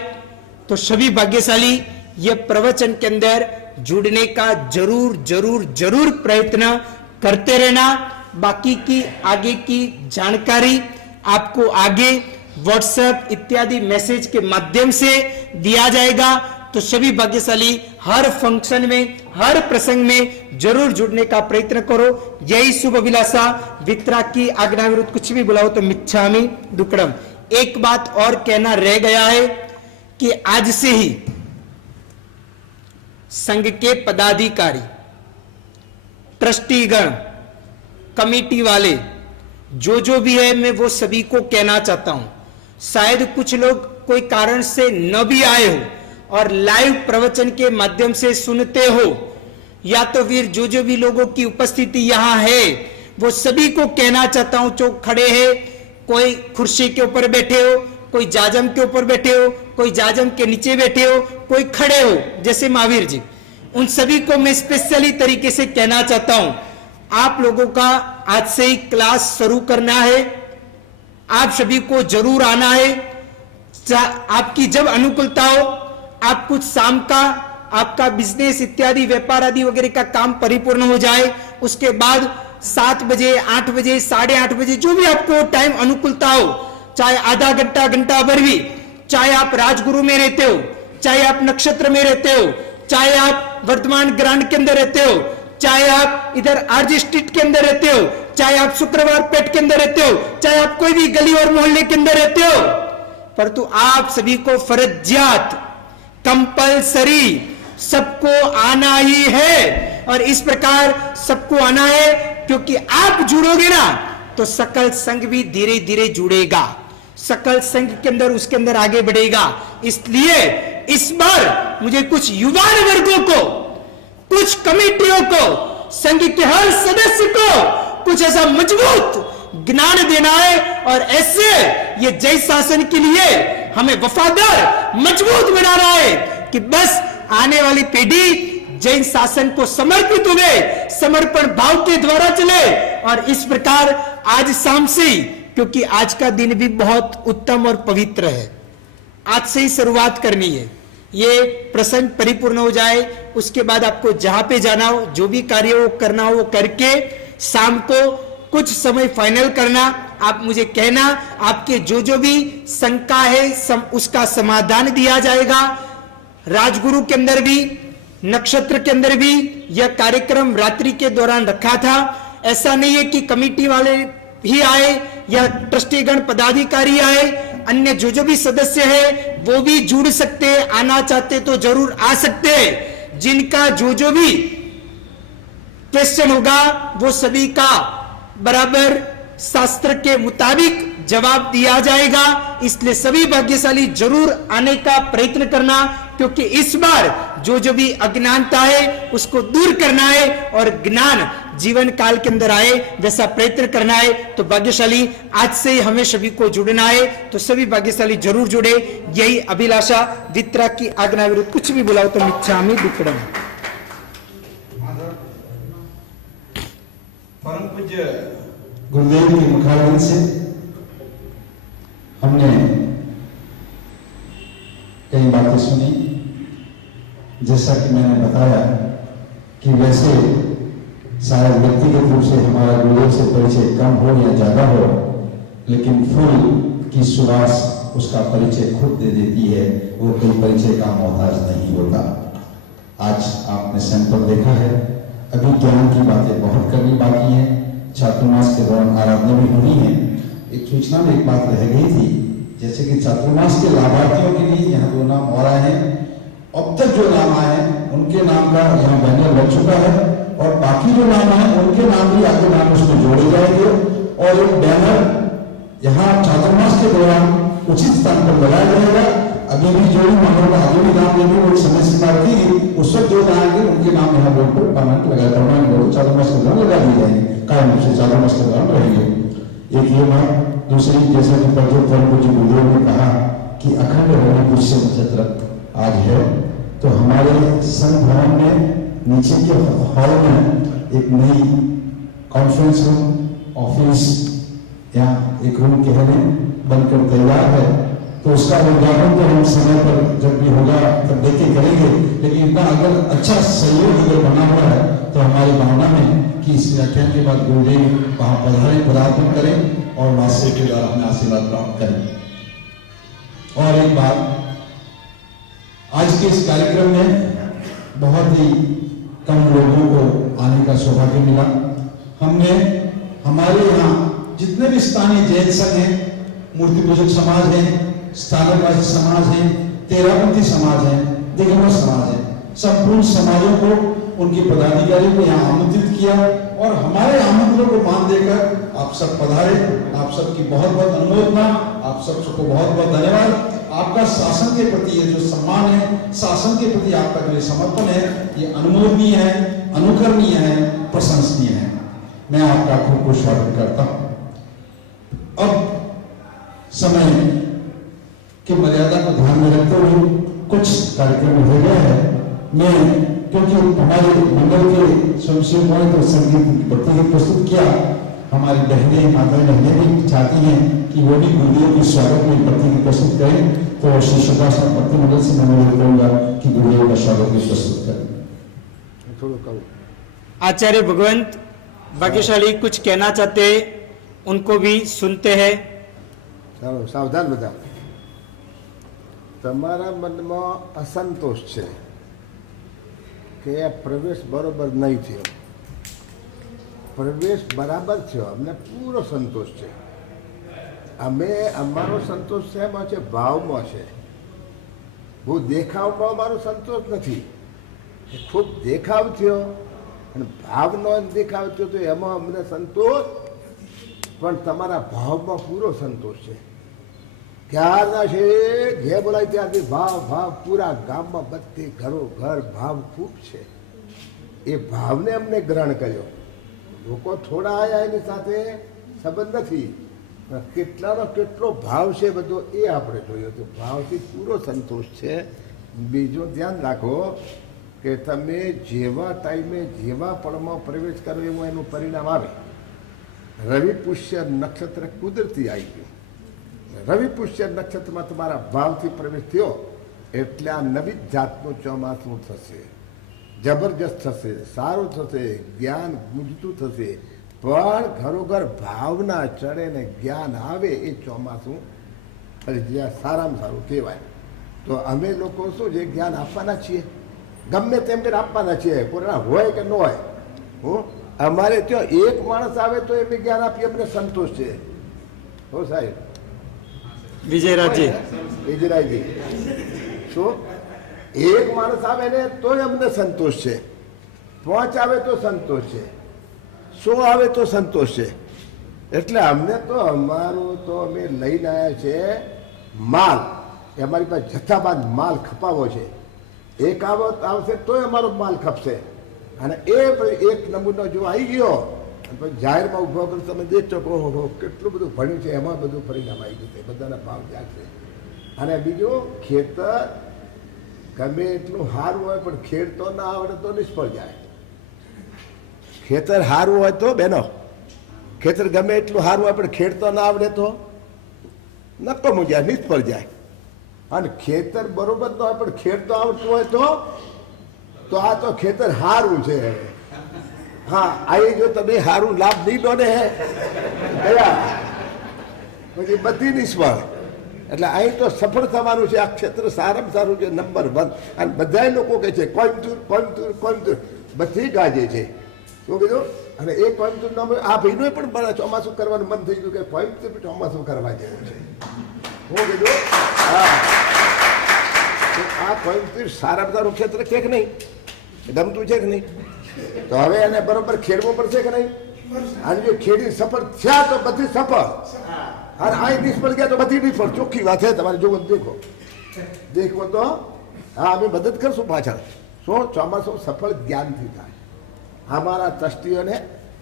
तो सभी भाग्यशाली यह प्रवचन के अंदर जुड़ने का जरूर जरूर जरूर प्रयत्न करते रहना। बाकी की आगे की जानकारी आपको आगे व्हाट्सएप इत्यादि मैसेज के माध्यम से दिया जाएगा। तो सभी भाग्यशाली हर फंक्शन में, हर प्रसंग में जरूर जुड़ने का प्रयत्न करो। यही शुभ अभिलाषा, वितरा की आज्ञा विरुद्ध कुछ भी बुलाओ तो मिच्छामि दुक्कडम। एक बात और कहना रह गया है कि आज से ही संघ के पदाधिकारी, ट्रस्टीगण, कमेटी वाले जो भी है, मैं वो सभी को कहना चाहता हूं। शायद कुछ लोग कोई कारण से न भी आए हो और लाइव प्रवचन के माध्यम से सुनते हो, या तो फिर जो भी लोगों की उपस्थिति यहां है वो सभी को कहना चाहता हूं जो खड़े हैं, कोई कुर्सी के ऊपर बैठे हो, कोई जाजम के ऊपर बैठे हो, कोई जाजम के नीचे बैठे हो, कोई खड़े हो जैसे महावीर जी, उन सभी को मैं स्पेशली तरीके से कहना चाहता हूं, आप लोगों का आज से ही क्लास शुरू करना है। आप सभी को जरूर आना है। आपकी जब अनुकूलता हो, आप कुछ शाम का आपका बिजनेस इत्यादि व्यापार आदि वगैरह का काम परिपूर्ण हो जाए, उसके बाद 7 बजे, 8 बजे, 8:30 बजे, जो भी आपको टाइम अनुकूलता हो, चाहे आधा घंटा, घंटा भर भी, चाहे आप राजगुरु में रहते हो, चाहे आप नक्षत्र में रहते हो, चाहे आप वर्तमान ग्रांड के अंदर रहते हो, चाहे आप इधर आरजी स्ट्रीट के अंदर रहते हो, चाहे आप शुक्रवार पेट के अंदर रहते हो, चाहे आप कोई भी गली और मोहल्ले के अंदर रहते हो, परंतु आप सभी को फर्जियात, कंपलसरी सबको आना ही है। और इस प्रकार सबको आना है क्योंकि आप जुड़ोगे ना तो सकल संघ भी धीरे धीरे जुड़ेगा, सकल संघ के अंदर उसके अंदर आगे बढ़ेगा। इसलिए इस बार मुझे कुछ युवा वर्गों को, कुछ कमेटियों को, संघ के हर सदस्य को कुछ ऐसा मजबूत ज्ञान देना है और ऐसे ये जय शासन के लिए हमें वफादार मजबूत बना रहा है कि बस आने वाली पीढ़ी जैन शासन को समर्पित हुए, समर्पण भाव के द्वारा चले। और इस प्रकार आज शाम से, क्योंकि आज का दिन भी बहुत उत्तम और पवित्र है, आज से ही शुरुआत करनी है। ये प्रसंग परिपूर्ण हो जाए, उसके बाद आपको जहां पे जाना हो, जो भी कार्य वो करना हो वो करके शाम को कुछ समय फाइनल करना। आप मुझे कहना, आपके जो भी शंका है उसका समाधान दिया जाएगा। राजगुरु के अंदर भी, नक्षत्र के अंदर भी यह कार्यक्रम रात्रि के दौरान रखा था। ऐसा नहीं है कि कमेटी वाले ही आए या ट्रस्टीगण पदाधिकारी आए, अन्य जो भी सदस्य है वो भी जुड़ सकते हैं, आना चाहते तो जरूर आ सकते हैं। जिनका जो भी क्वेश्चन होगा वो सभी का बराबर शास्त्र के मुताबिक जवाब दिया जाएगा। इसलिए सभी भाग्यशाली जरूर आने का प्रयत्न करना, क्योंकि इस बार जो भी अज्ञानता है उसको दूर करना है और ज्ञान जीवन काल के अंदर आए, वैसा प्रयत्न करना है। तो भाग्यशाली आज से ही हमें सभी को जुड़ना है, तो सभी भाग्यशाली जरूर जुड़े, यही अभिलाषा। वितरा की आज्ञा विरुद्ध कुछ भी बुलाओ तो मिच्छामि दुक्कडम। परम पूज्य गुरुदेव के मुखारविंद से हमने कई बातें सुनी। जैसा कि मैंने बताया कि वैसे शायद व्यक्तिगत रूप से हमारा गुरुदेव से परिचय कम हो या ज्यादा हो, लेकिन फूल की सुवास उसका परिचय खुद दे देती है, वो कोई परिचय का मोहताज नहीं होता। आज आपने सैंपल देखा है, अभी ज्ञान की बातें बहुत करनी बाकी है। चातुर्मास के दौरान आराधना भी होनी है। एक सूचना में एक बात रह गई थी, जैसे कि चातुर्मास के लाभार्थियों के लिए यहाँ 2 नाम और आए हैं। अब तक जो नाम आए उनके नाम का यहाँ बैनर लग चुका है, और बाकी जो नाम है उनके नाम भी आगे नाम उसमें जोड़े जाएंगे। और एक बैनर यहाँ चातुर्मास के दौरान उचित स्थान पर लगाया जाएगा। अभी भी जो भी मानव आगे भी नाम लेंगे वो समय सीमा रखेगी, उस वक्त जो आएंगे उनके नाम यहाँ बोर्ड पर परमानेंट लगा करना, चातुर्मास के दौरान लगा दिए जाएंगे, कायम रूप से चातुर्मास के दौरान रहेंगे। एक ये बात। दूसरी, जैसा कि परम पूज्य गुरुदेव ने कहा कि अखंड होने पुष्य नक्षत्र आज है, तो हमारे संघ भवन में नीचे के हॉल में एक नई कॉन्फ्रेंस रूम, ऑफिस या एक रूम कह लें बनकर तैयार है। तो उसका उद्घाटन तो हम समय पर जब भी होगा तब देख के करेंगे, लेकिन इतना अगर अच्छा सहयोग अगर बना हुआ है तो हमारी भावना में कि इस व्याख्यान के बाद गुरुदेव वहां पधारें, पदार्पण करें और वहां से के द्वारा हमें आशीर्वाद प्राप्त करें। और एक बात, आज के इस कार्यक्रम में बहुत ही कम लोगों को आने का सौभाग्य मिला। हमने हमारे यहाँ जितने भी स्थानीय जैन संघ हैं, मूर्ति पूजक समाज है, स्थानकवासी समाज है, तेरापंथी समाज है, दिगंबर समाज है, संपूर्ण समाजों को, उनके पदाधिकारियों को यहाँ आमंत्रित किया और हमारे आमंत्रण को मान देकर आप सब पधारे। आप सबकी बहुत बहुत अनुमोदना, आप सबको बहुत बहुत धन्यवाद। आपका शासन के प्रति ये जो सम्मान है, शासन के प्रति आपका जो समर्पण है, ये अनुमोदनीय है, अनुकरणीय है, प्रशंसनीय है। मैं आपका खूब खूब स्वागत करता हूं। अब समय की मर्यादा को ध्यान में रखते हुए कुछ कार्यक्रम हो गया है। मैं, क्योंकि हमारे मंडल के स्वयंसेवकों ने तो संगीत भक्ति प्रस्तुत किया, हमारी बहनें माताएं बहनें भी चाहती हैं कि वो भी गुरुदेव के स्वागत में भक्ति की प्रस्तुत करें, तो श्री सुभाषचंद्र भक्ति मंडल से मैं अनुरोध करूंगा कि गुरुदेव का स्वागत भी प्रस्तुत करें। आचार्य भगवंत भाग्यशाली कुछ कहना चाहते, उनको भी सुनते हैं। ચાલો સાવધાન બધા. તમારા મનમાં અસંતોષ છે કે આ પ્રવેશ બરોબર નહીં થયો. પ્રવેશ બરાબર થયો, અમને પૂરો સંતોષ છે. અમે અમારો સંતોષ શેમાં છે? ભાવમાં છે. બહુ દેખાવમાં અમારો સંતોષ નથી. ખૂબ દેખાવ થયો અને ભાવનો દેખાવ થયો તો એમાં અમને સંતોષ, પણ તમારા ભાવમાં પૂરો સંતોષ છે. ક્યારના છે જે બોલાય ત્યારથી ભાવ ભાવ પૂરા ગામમાં બધી ઘરો ઘર ભાવ ખૂબ છે. એ ભાવને અમને ગ્રહણ કર્યો. લોકો થોડા આવ્યા એની સાથે સંબંધ નથી, કેટલાનો કેટલો ભાવ છે બધો એ આપણે જોયો તો ભાવથી પૂરો સંતોષ છે. બીજું ધ્યાન રાખો કે તમે જેવા ટાઈમે જેવા પળમાં પ્રવેશ કરો એવું એનું પરિણામ આવે. રવિ પુષ્ય નક્ષત્ર કુદરતી આવી ગયું. રવિ પુષ્ય નક્ષત્રમાં તમારા ભાવથી પ્રવેશ થયો એટલે આ નવી જ જાતનું ચોમાસું થશે. જબરજસ્ત થશે, સારું થશે, જ્ઞાન ગુંજતું થશે. પણ ઘરોઘર ભાવના ચડે ને જ્ઞાન આવે એ ચોમાસું ફરજિયાત સારામાં સારું કહેવાય. તો અમે લોકો શું છે જ્ઞાન આપવાના છીએ, ગમે તેમ કરીને આપવાના છીએ, પૂર્ણ હોય કે ન હોય. હું અમારે ત્યાં એક માણસ આવે તો એમને જ્ઞાન આપીએ, અમને સંતોષ છે. હો સાહેબ વિજયરાજજી, વિજયરાજજી, શું એક માણસ આવે ને તોય અમને સંતોષ છે, 5 આવે તો સંતોષ છે, 100 આવે તો સંતોષ છે. એટલે અમને તો અમારું તો અમે લઈને આવ્યા છે માલ, એ અમારી પાસે જથ્થાબંધ માલ ખપાવો છે. એક આવશે તોય અમારો માલ ખપશે. અને એ એક નમૂનો જો આવી ગયો પછી જાહેરમાં ઉભો કરો તમે દેખજો કે ઓહો કેટલું બધું ભણ્યું છે, એમાં બધું પરિણામ આવી ગયું છે, બધાના ભાવ જાગશે. અને બીજું ખેતર ગમે એટલું સારું હોય પણ ખેડતો ના આવડે તો નિષ્ફળ જાય. ખેતર સારું હોય તો બેનો, ખેતર ગમે એટલું સારું હોય પણ ખેડતો ના આવડે તો નકામું જાય, નિષ્ફળ જાય. અને ખેતર બરોબર ન હોય પણ ખેડતો આવડતું હોય તો આ તો ખેતર સારું છે. હા, આ જો તમે સારું લાભ નહીં લો ને ગયા પછી બધી નિષ્ફળ. એટલે અહીં તો સફળ થવાનું છે. આ ક્ષેત્ર સારામાં સારું છે, નંબર 1. અને બધા લોકો કહે છે કોઈમ્બતુર કોઈમ્બતુર કોઈમ્બતુર, બધી ગાજે છે. શું કીધું? અને એ કોઈમ્બતુર નામ આ ભાઈનું પણ બને ચોમાસું કરવાનું મન થઈ ગયું કે કોઈમ્બતુર ચોમાસું કરવા જેવું છે. શું કીધું? હા, આ કોઈમ્બતુર સારામાં સારું ક્ષેત્ર છે કે નહીં? ગમતું છે કે નહીં? તો હવે એને બરોબર ખેડવું પડશે કે નહીં? અને જો ખેડી સફળ થયા તો બધી સફળ, અને આ નિષ્ફળ ગયા તો બધી નિષ્ફળ. ચોખ્ખી વાત છે તમારે જોવો દેખો તો. હા, અમે મદદ કરશું પાછળ. શું ચોમાસું સફળ જ્ઞાનથી થાય. અમારા ટ્રસ્ટીઓને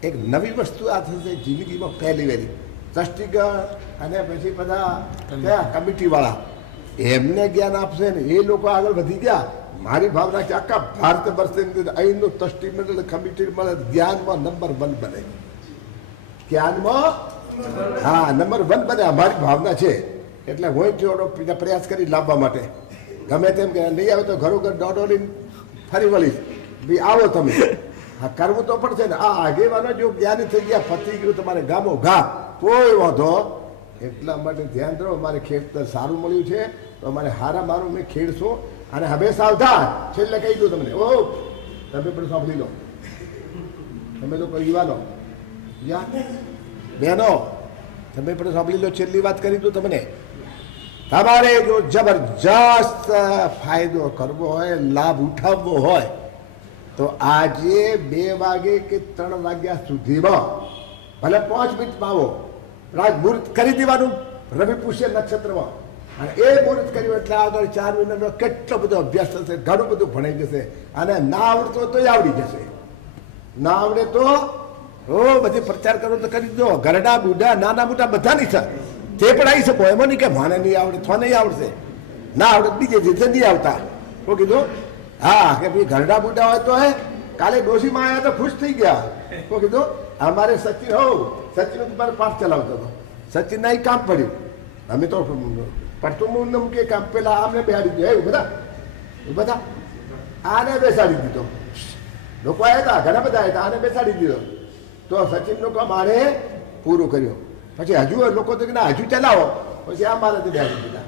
એક નવી વસ્તુ આ થશે જિંદગીમાં પહેલી વહેલી. ટ્રસ્ટીગણ અને પછી બધા કયા કમિટીવાળા એમને જ્ઞાન આપશે ને એ લોકો આગળ વધી ગયા. મારી ભાવના છે આખા ભારત વર્ષની અહીંનું ટ્રસ્ટી મંડળ કમિટી મળે જ્ઞાનમાં નંબર 1 બને. જ્ઞાનમાં હા નંબર 1 બને અમારી ભાવના છે. એટલે હું થોડો પ્રયાસ કરી લાવવા માટે ગમે તેમ કે નહીં આવે તો ઘરોઘર દોડો લઈને ફરી વળીશ. ભાઈ આવો તમે. હા, કરવું તો પડશે ને. આ આગેવાનો જો જ્ઞાની થઈ ગયા પતી ગયું તમારે ગામો ઘા કોઈ વાંધો. એટલા માટે ધ્યાન દો. અમારે ખેતર સારું મળ્યું છે તો અમારે હારા મારું મેં ખેડશું. અને હવે સાવધાન છેલ્લે કહી દઉં તમને, ઓ તમે પણ સાંભળી લો, તમે લોકો યુવાનો બહેનો તમે પણ સાંભળી લો. છેલ્લી વાત કરી દઉં તમને. તમારે જો જબરજસ્ત ફાયદો કરવો હોય, લાભ ઉઠાવવો હોય તો આજે 2 વાગે કે 3 વાગ્યા સુધીમાં ભલે 5 મિનિટમાં આવો. રાજ મુહૂર્ત કરી દેવાનું રવિ પુષ્ય નક્ષત્રમાં. અને એ મુહૂર્ત કર્યું એટલે આગળ 4 મહિનાનો કેટલો બધો અભ્યાસ થશે, ઘણું બધું ભણાઈ જશે. અને ના આવડતો તો આવડી જશે, ના આવડે તો બધી પ્રચાર કરો તો કરી દો. ઘરડા બુઢા નાના મોટા બધાની છે તે પણ આવી શકો. એમાં નહીં કે મને નહીં આવડે તો નહીં આવડશે, ના આવડે બીજે દિવસે નહીં આવતા. શું કીધું? હા, કે ભાઈ ઘરડા બુઢા હોય તો હે કાલે ડોશીમાં આવ્યા તો ખુશ થઈ ગયા. શું કીધું? અમારે સચિન સચિન તમારે પાઠ ચલાવતો હતો. સચિન ના કામ પડ્યું. અમે તો પડતું મુન્નમ કે કામ પેલા આમને બેસાડી દીધો. બધા આને બેસાડી દીધો. લોકો આવ્યા હતા, ઘણા બધા આવ્યા હતા, આને બેસાડી દીધો. તો સચિનનું કામ આને પૂરું કર્યું. પછી હજુ લોકો તો ના હજુ ચલાવો. પછી આ મારે બેસાડી દીધા.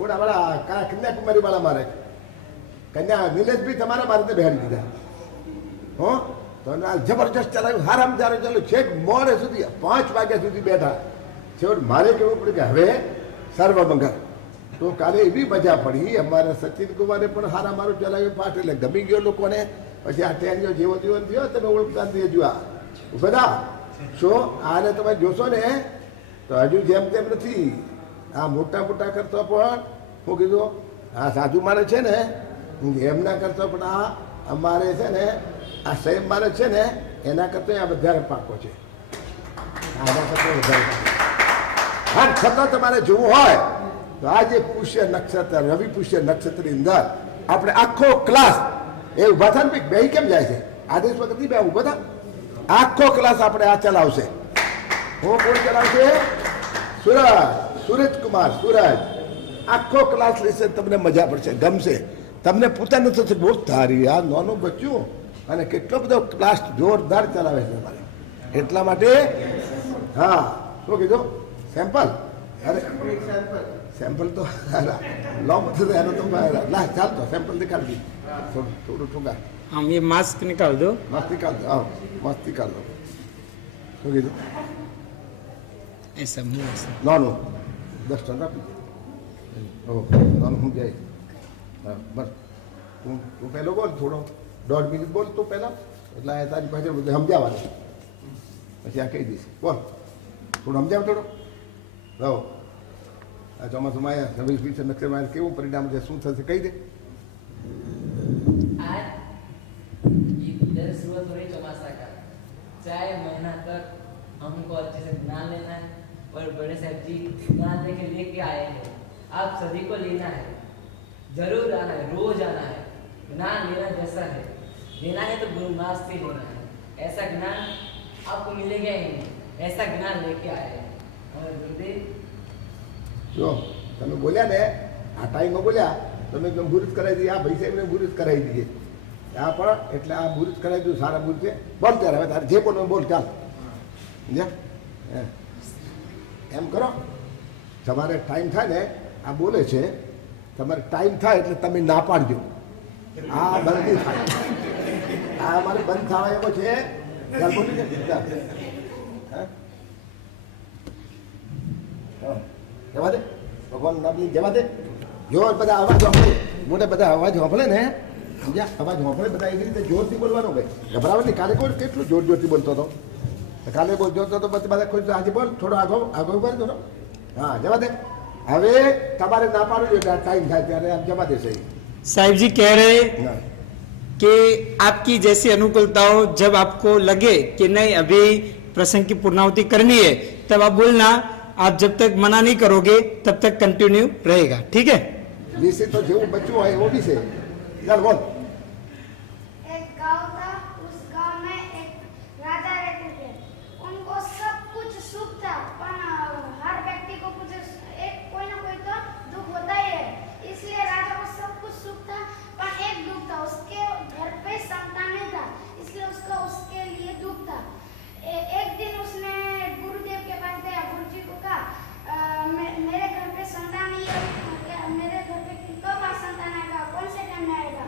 ઓડા વાળા કન્યાકુમારી વાળા મારે કન્યા નિલેશભાઈ તમારા મારે બેસાડી દીધા. હો તો જબરજસ્ત ચલાવ્યું. હારામ ચાલે ચાલો છેક મોડે સુધી 5 વાગ્યા સુધી બેઠા. છેવટ મારે કહેવું પડ્યું કે હવે સર્વમંગળ. તો કાલે એવી મજા પડી. અમારા સચિન કુમારે પણ હારા મારું ચલાવ્યું પાઠ એટલે ગમી ગયો લોકોને. પછી આ ટેનિયો જેવો થયો તમે ઓળખતા નથી હજુ. આ બધા શું આને તમે જોશો ને તો હજુ જેમ તેમ નથી. આ મોટા મોટા કરતો પણ હું કીધું આ સાધુ મારે છે ને એમના કરતો પણ આ અમારે છે ને આ સાહેબ મારે છે ને એના કરતા આ વધારે પાકો છે. આના કરતા વધારે પાકો. અને છતાં તમારે જોવું હોય તો આજે પુષ્ય નક્ષત્ર રવિ પુષ્ય નક્ષત્રની અંદર આપણે આખો ક્લાસ એ ઉભા થાય ને બે કેમ જાય છે આદેશ વખત બે ઉભા થા આખો ક્લાસ આપણે આ ચલાવશે હું કોણ ચલાવશે સુરજકુમાર સૂરજ આખો ક્લાસ લેશે તમને મજા પડશે ગમશે તમને પોતાનું થશે બહુ સારી આ નાનું બચ્ચું અને કેટલો બધો ક્લાસ જોરદાર ચલાવે છે તમારે એટલા માટે હા શું કીધું સેમ્પલ અરે સેમ્પલ તો લો બધું એનો તો લા ચાલતો સેમ્પલ નિકાળી થોડું ઠુંગા हम ये मास्क निकाल दो મસ્ત નિકાલ દો આવો મસ્ત નિકાલ દો શું કીધું ऐसा मुंह ऐसा નાનું 10 ટન આપી નાનું હું જાય હા બસ તું પહેલો બોલ થોડો 1.5 મિનિટ બોલ તું પહેલા એટલે આ તારી પાસે બધું સમજાવવાનું પછી આ કહી દઈશ બોલ થોડું સમજાવ થોડો રહો આ ચોમાસામાં આવ્યા નવી પીછે નક્ષરમાં કેવું પરિણામ છે શું થશે કહી દે आज इधर शुरुआत हो रही चौमासा का 4 महीना तक हमको अच्छे से ज्ञान लेना है और बड़े साहब जी ज्ञान लेके आए हैं आप सभी को लेना है जरूर आना है रोज आना है ज्ञान लेना जैसा है लेना है तो गुरुनाथ से लेना है ऐसा ज्ञान आपको मिलेगा ही नहीं ऐसा ज्ञान लेके आए हैं और गुरुदेव જો તમે બોલ્યા ને આ ટાઈમમાં બોલ્યા તમે એકદમ મુહૂર્ત કરાવી દઈએ આ ભાઈ સાહેબને મુહૂર્ત કરાવી દઈએ આ પણ એટલે આ મુહૂર્ત કરાવી દઉં સારા મુહૂર્ત છે બોલ ત્યારે હવે તારે જે બોલવું બોલ ચાલ સમજ્યા એમ કરો તમારે ટાઈમ થાય ને આ બોલે છે તમારે ટાઈમ થાય એટલે તમે ના પાડજો આ બંધ નહીં થાય આ અમારે બંધ થવા એવો છે ચાલ બોલી ને જવા દે ભગવાન નામની જવા દે જો બધા અવાજ સાંભળે મોટા બધા અવાજ સાંભળે ને સમજ્યા અવાજ સાંભળે બધા એવી રીતે જોરથી બોલવાનો ભાઈ ગભરાવા નહીં કાલે કોઈ કેટલું જોરથી બોલતો હતો કાલે બોલતો હતો પછી બધા ખુશ આજે બોલ થોડો આગો બોલ થોડો હા જવા દે હવે તમારે ના પાડવું જોઈએ ટાઈમ થાય ત્યારે આપ જવા દેશે साहिब जी कह रहे હા कि आपकी जैसी अनुकूलताओं जब आपको लगे कि नहीं अभी प्रसंग की पूर्णाहुति करनी है तब आप बोलना आप जब तक मना नहीं करोगे तब तक कंटिन्यू रहेगा ठीक है जिससे तो जो बच्चों है वो भी से चल बोल एक गांव था उस गांव में एक राजा रहते थे उनको सब कुछ सुख था पर हर व्यक्ति को कुछ एक कोई ना कोई तो दुख होता ही है इसलिए राजा को सब कुछ सुख था पर एक दुख था उसके घर पे संतान नहीं था इसलिए उसका उसके लिए दुख था एक दिन उसने गुरुदेव के पास गया गुरुजी को कहा मेरे घर पे संतान नहीं है मेरे घर पे कब संतान आएगा कौन से टाइम में आएगा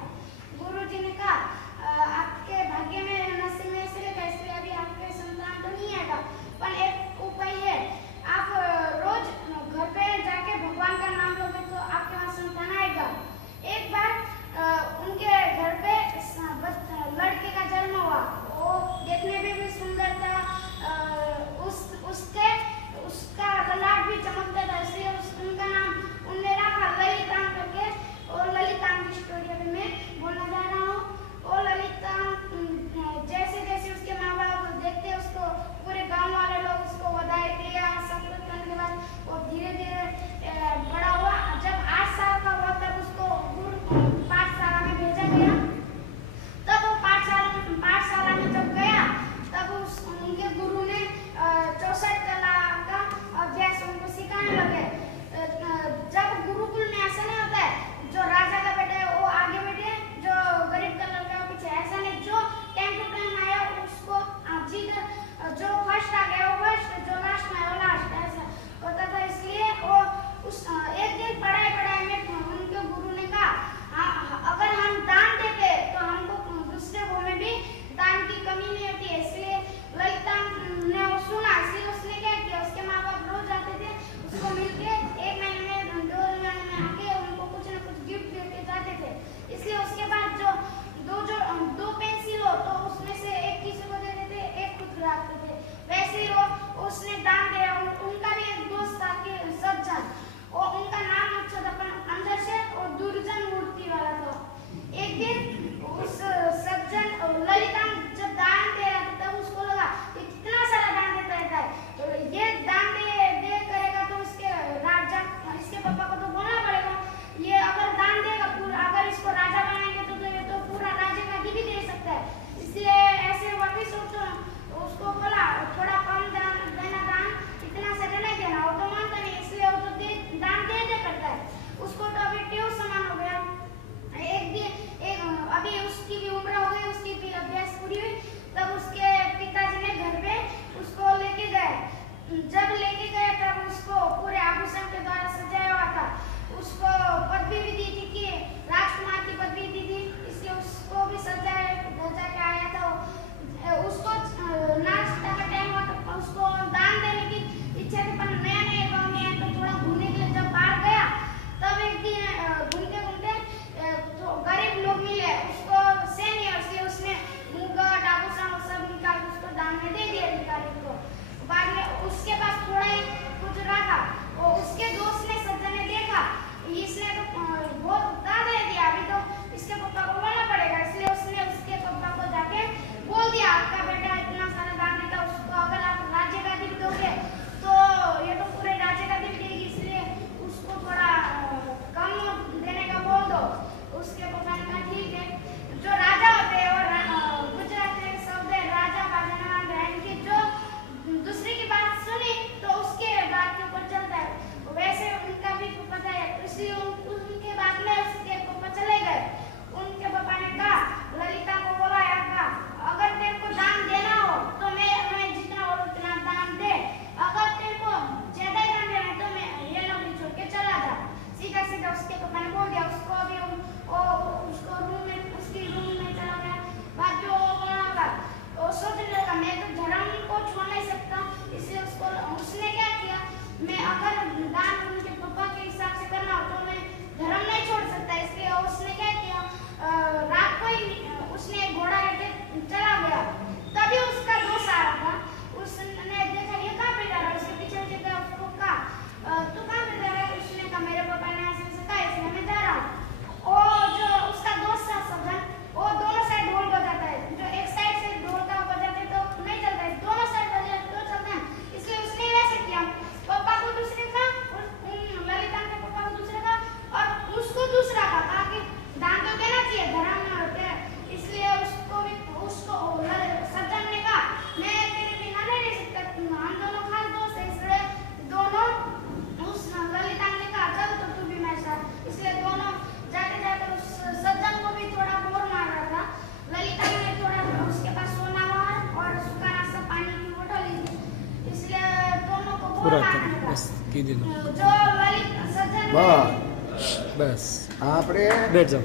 पूरा ના કરો હતા. બસ કીધું જો લલિત સજ્જન બસ બસ આપણે બેઠ જાઓ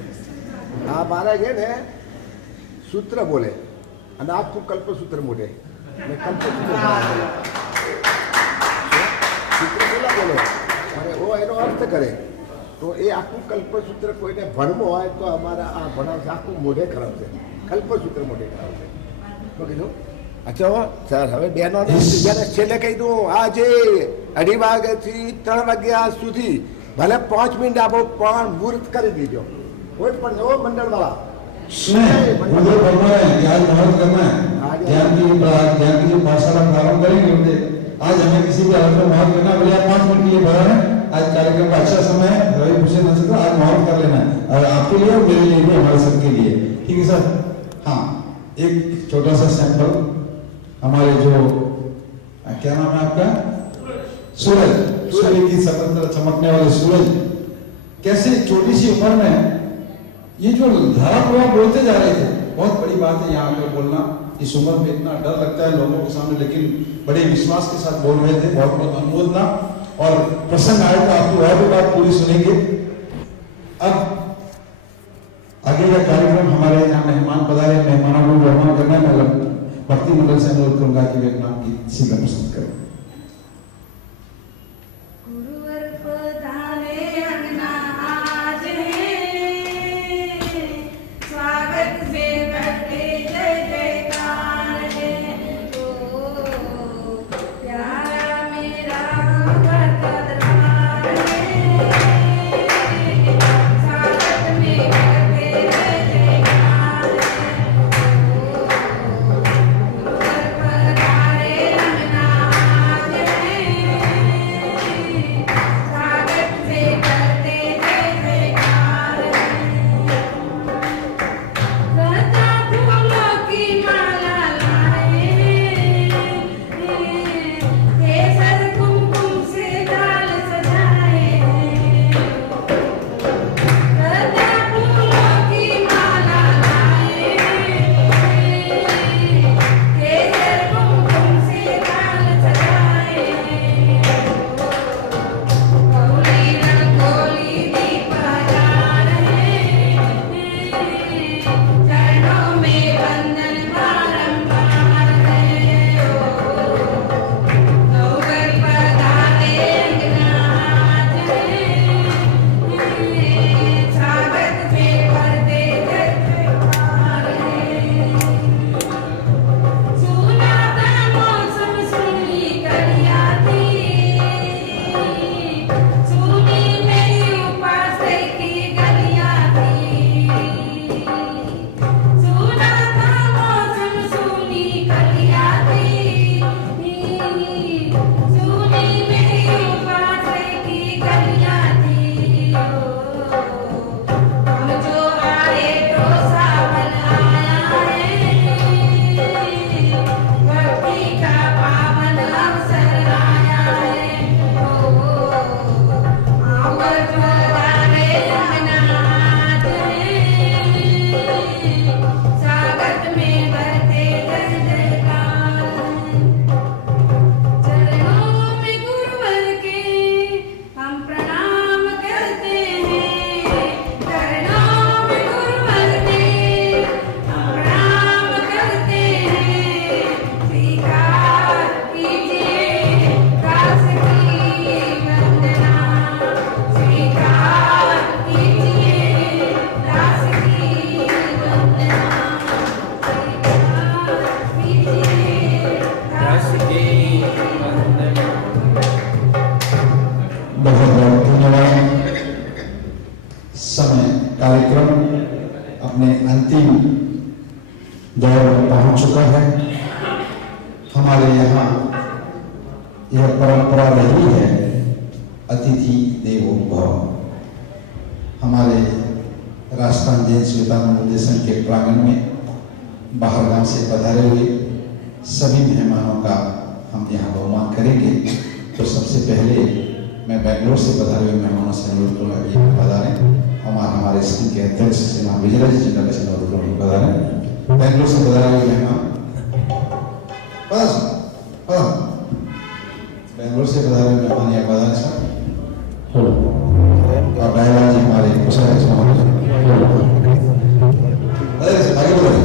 આ મારા છે ને સૂત્ર બોલે અને આખું કલ્પસૂત્ર મોઢે મેં કલ્પસૂત્ર બનાવેલું. સૂત્ર બોલા બોલે અને ઓ એનો અર્થ કરે તો એ આખું કલ્પસૂત્ર કોઈને ભણવું હોય તો અમારા આ ભણાવશે આખું મોઢે કરાવશે કલ્પસૂત્ર મોઢે કરાવશે તો કીધું અચ્છા સર હવે બેનો જ્યારે છેલ્લે કહી દઉં આજે 2:30 વાગ્યાથી 3 વાગ્યા સુધી ભલે 5 મિનિટ આપો પણ મુહૂર્ત કરી દીજો કોઈ પણ નવો મંડળવાળા सुने गुरुदेव फरमाए कि आज मुहूर्त करना है ज्ञान की जो पाठशाला प्रारंभ करेंगे उनसे आज हमें किसी भी हालत में मुहूर्त करना है भले आप 5 मिनट के लिए भरा है आज कार्यक्रम का अच्छा समय है रवि पूछे न सकते आज मुहूर्त कर लेना है और आपके लिए और मेरे लिए भी हमारे सबके लिए ठीक है सर हाँ एक छोटा सा सैंपल हमारे जो क्या नाम है आपका सूरज सूर्य की चमकने वाले सूरज कैसे छोटी सी उम्र में ये जो धारा प्रवाह बोलते जा रहे थे बहुत बड़ी बात है यहाँ आकर बोलना इस उम्र में इतना डर लगता है लोगों के सामने लेकिन बड़े विश्वास के साथ बोल रहे थे बहुत बहुत अनुमोदना और प्रसंग आए तो आपकी और भी बात पूरी सुनेंगे अब आगे का कार्यक्रम हमारे यहाँ मेहमान पधारे मेहमानों को ग्रहण करना है भक्ति मंडल से अनुरोध करूंगा कि वे अपना गीत सीधा प्रस्तुत करें गुरुवर पधारे अंगना आज है स्वागत से करते जय जयकार है ओ प्यारा मेरा भक्त दरबार है स्वागत में करते जय जयकार है ओ गुरुवर पधारे अंगना आज है स्वागत से करते जय जयकार लता फूलों की माला लाए केसर कुमकुम से डाल सजाए लता फूलों की माला लाए केसर कुमकुम से डाल सजाए कौली रंगोली दीप हजार है चरणों में वंदन बारंबार है नौकर पधारे अंगना आज है स्वागत में करते जय जयकार है सुना था मौसम सुनी कलिया थी सुनी मेरी उपास की गलियां थी सुना था मौसम सुनी कलिया थी सुनी मेरी उपास की गलियां थी हम जो आए तो सावन आया है भक्ति का पावन अवसर आया है आवर पधारे अंगना आज है स्वागत में करते जय जयकार चरणों में गुरुवर के हम प्रणाम करते हैं चरणों में गुरुवर के हम प्रणाम करते हैं स्वीकार कीजिए दास की वंदना स्वीकार कीजिए दास की वंदना स्वीकार कीजिए दास की वंदना बहुत बहुत धन्यवाद समय कार्यक्रम अपने अंतिम दौर में पहुंच चुका है हमारे यहाँ यह परंपरा रही है अतिथि देवो भव हमारे राजस्थान जैन श्वेतानंद निर्देशन के प्रांगण में बाहर गांव से पधारे हुए सभी मेहमानों का हम यहाँ बहुमान करेंगे तो सबसे पहले मैं बेंगलोर से पधारे हुए मेहमानों से अनुरोध करूँगा कि पधारें हमारे स्कूल के अध्यक्ष श्रीमान विजयराज जी का अनुरोध करूँगा पधारें बेंगलोर से पधारे हुए मेहमान बस बेंगलोर से पधारे मेहमान या पधारे साहब और दयालाल जी हमारे कोषाध्यक्ष महोदय। अरे से आगे बढ़ो।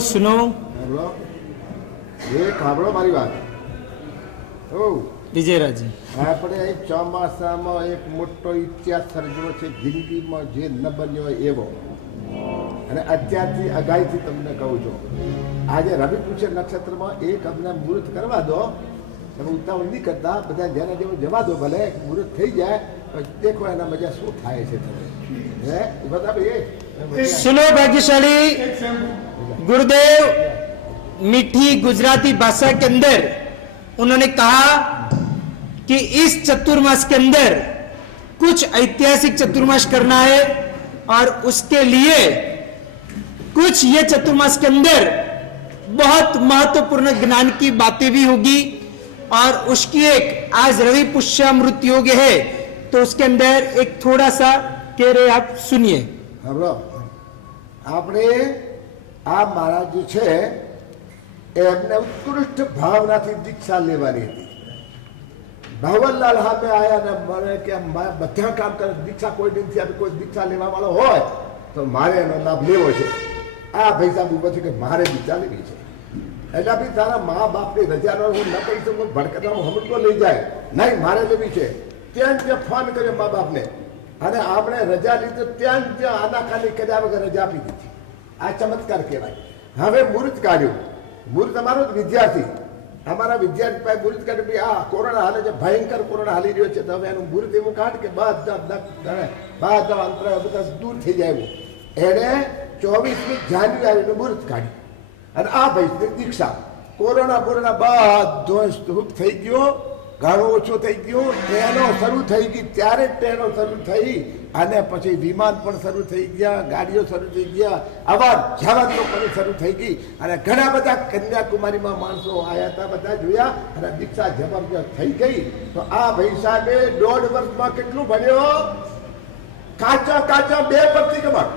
सुनो સાંભળો એક સાંભળો મારી વાત ઓ વિજયરાજી. આપણે અહીં ચોમાસામાં એક મોટો ઇતિહાસ સર્જવો છે જિંદગીમાં જે ન બન્યો હોય એવો, અને અત્યારથી અગાઈથી તમને કહું છું, આજે રવિ પુષ્ય નક્ષત્રમાં એક અમને મુહૂર્ત કરવા દો, તમે ઉતાવળ નહીં કરતા, બધા જેના જેવું જવા દો, ભલે મુહૂર્ત થઈ જાય પછી દેખો એના મજા શું થાય છે. તમે હે બધા सुनो भाग्यशाली गुरुदेव, मीठी गुजराती भाषा के अंदर उन्होंने कहा कि इस चतुर्मास के अंदर कुछ ऐतिहासिक चतुर्मास करना है और उसके लिए कुछ ये चतुर्मास के अंदर बहुत महत्वपूर्ण ज्ञान की बातें भी होगी, और उसकी एक आज रवि पुष्यामृत योग है, तो उसके अंदर एक थोड़ा सा कह रहे आप सुनिए. સાંભળો, આપણે આ મહારાજ જે છે એમને ઉત્કૃષ્ટ ભાવનાથી દીક્ષા લેવાની હતી. ભવનલાલ સામે આયા ને મને કે બધા કામ કરે, દીક્ષા કોઈ નથી આપી, કોઈ દીક્ષા લેવા વાળો હોય તો મારે એનો લાભ લેવો છે. આ ભાઈ સાહેબ ઉભો છે કે મારે દીક્ષા લેવી છે, એટલે બી તારા મા બાપની રજાનો હું ન કરી શકું, ભડકતા હમણાં લઈ જાય, નહીં મારે લેવી છે. ત્યાં જે ફોન કર્યો મા બાપને, અને આપણે રજા લીધું ત્યાં ત્યાં આનાકાની કર્યા વગર રજા આપી દીધી. આ ચમત્કાર કહેવાય. હવે મુહૂર્ત કાઢ્યું, મુહૂર્ત અમારો જ વિદ્યાર્થી, અમારા વિદ્યાર્થી પાસે મુહૂર્ત કાઢ્યું, ભાઈ આ કોરોના હાલે છે, ભયંકર કોરોના હાલી રહ્યો છે, તો હવે એનું મુહૂર્ત એવું કાઢ કે બધા અંતર બધા દૂર થઈ જાય એવું. એણે 24મી જાન્યુઆરીનું મુહૂર્ત કાઢ્યું, અને આ ભાઈ દીક્ષા કોરોના બધો સ્તૂપ થઈ ગયો, ઘણું ઓછું થઈ ગયું, ટ્રેનો શરૂ થઈ ગઈ, ત્યારે ટ્રેનો શરૂ થઈ, અને પછી વિમાન પણ શરૂ થઈ ગયા, ગાડીઓ શરૂ થઈ ગયા, અવાર જવા લોકોની શરૂ થઈ ગઈ, અને ઘણા બધા કન્યાકુમારીમાં માણસો આવ્યા હતા, બધા જોયા, અને દીક્ષા જબરજસ્ત થઈ ગઈ. તો આ ભાઈ સાહેબે 1.5 વર્ષમાં કેટલું ભણ્યો? કાચા 2 પ્રતિક્રમણ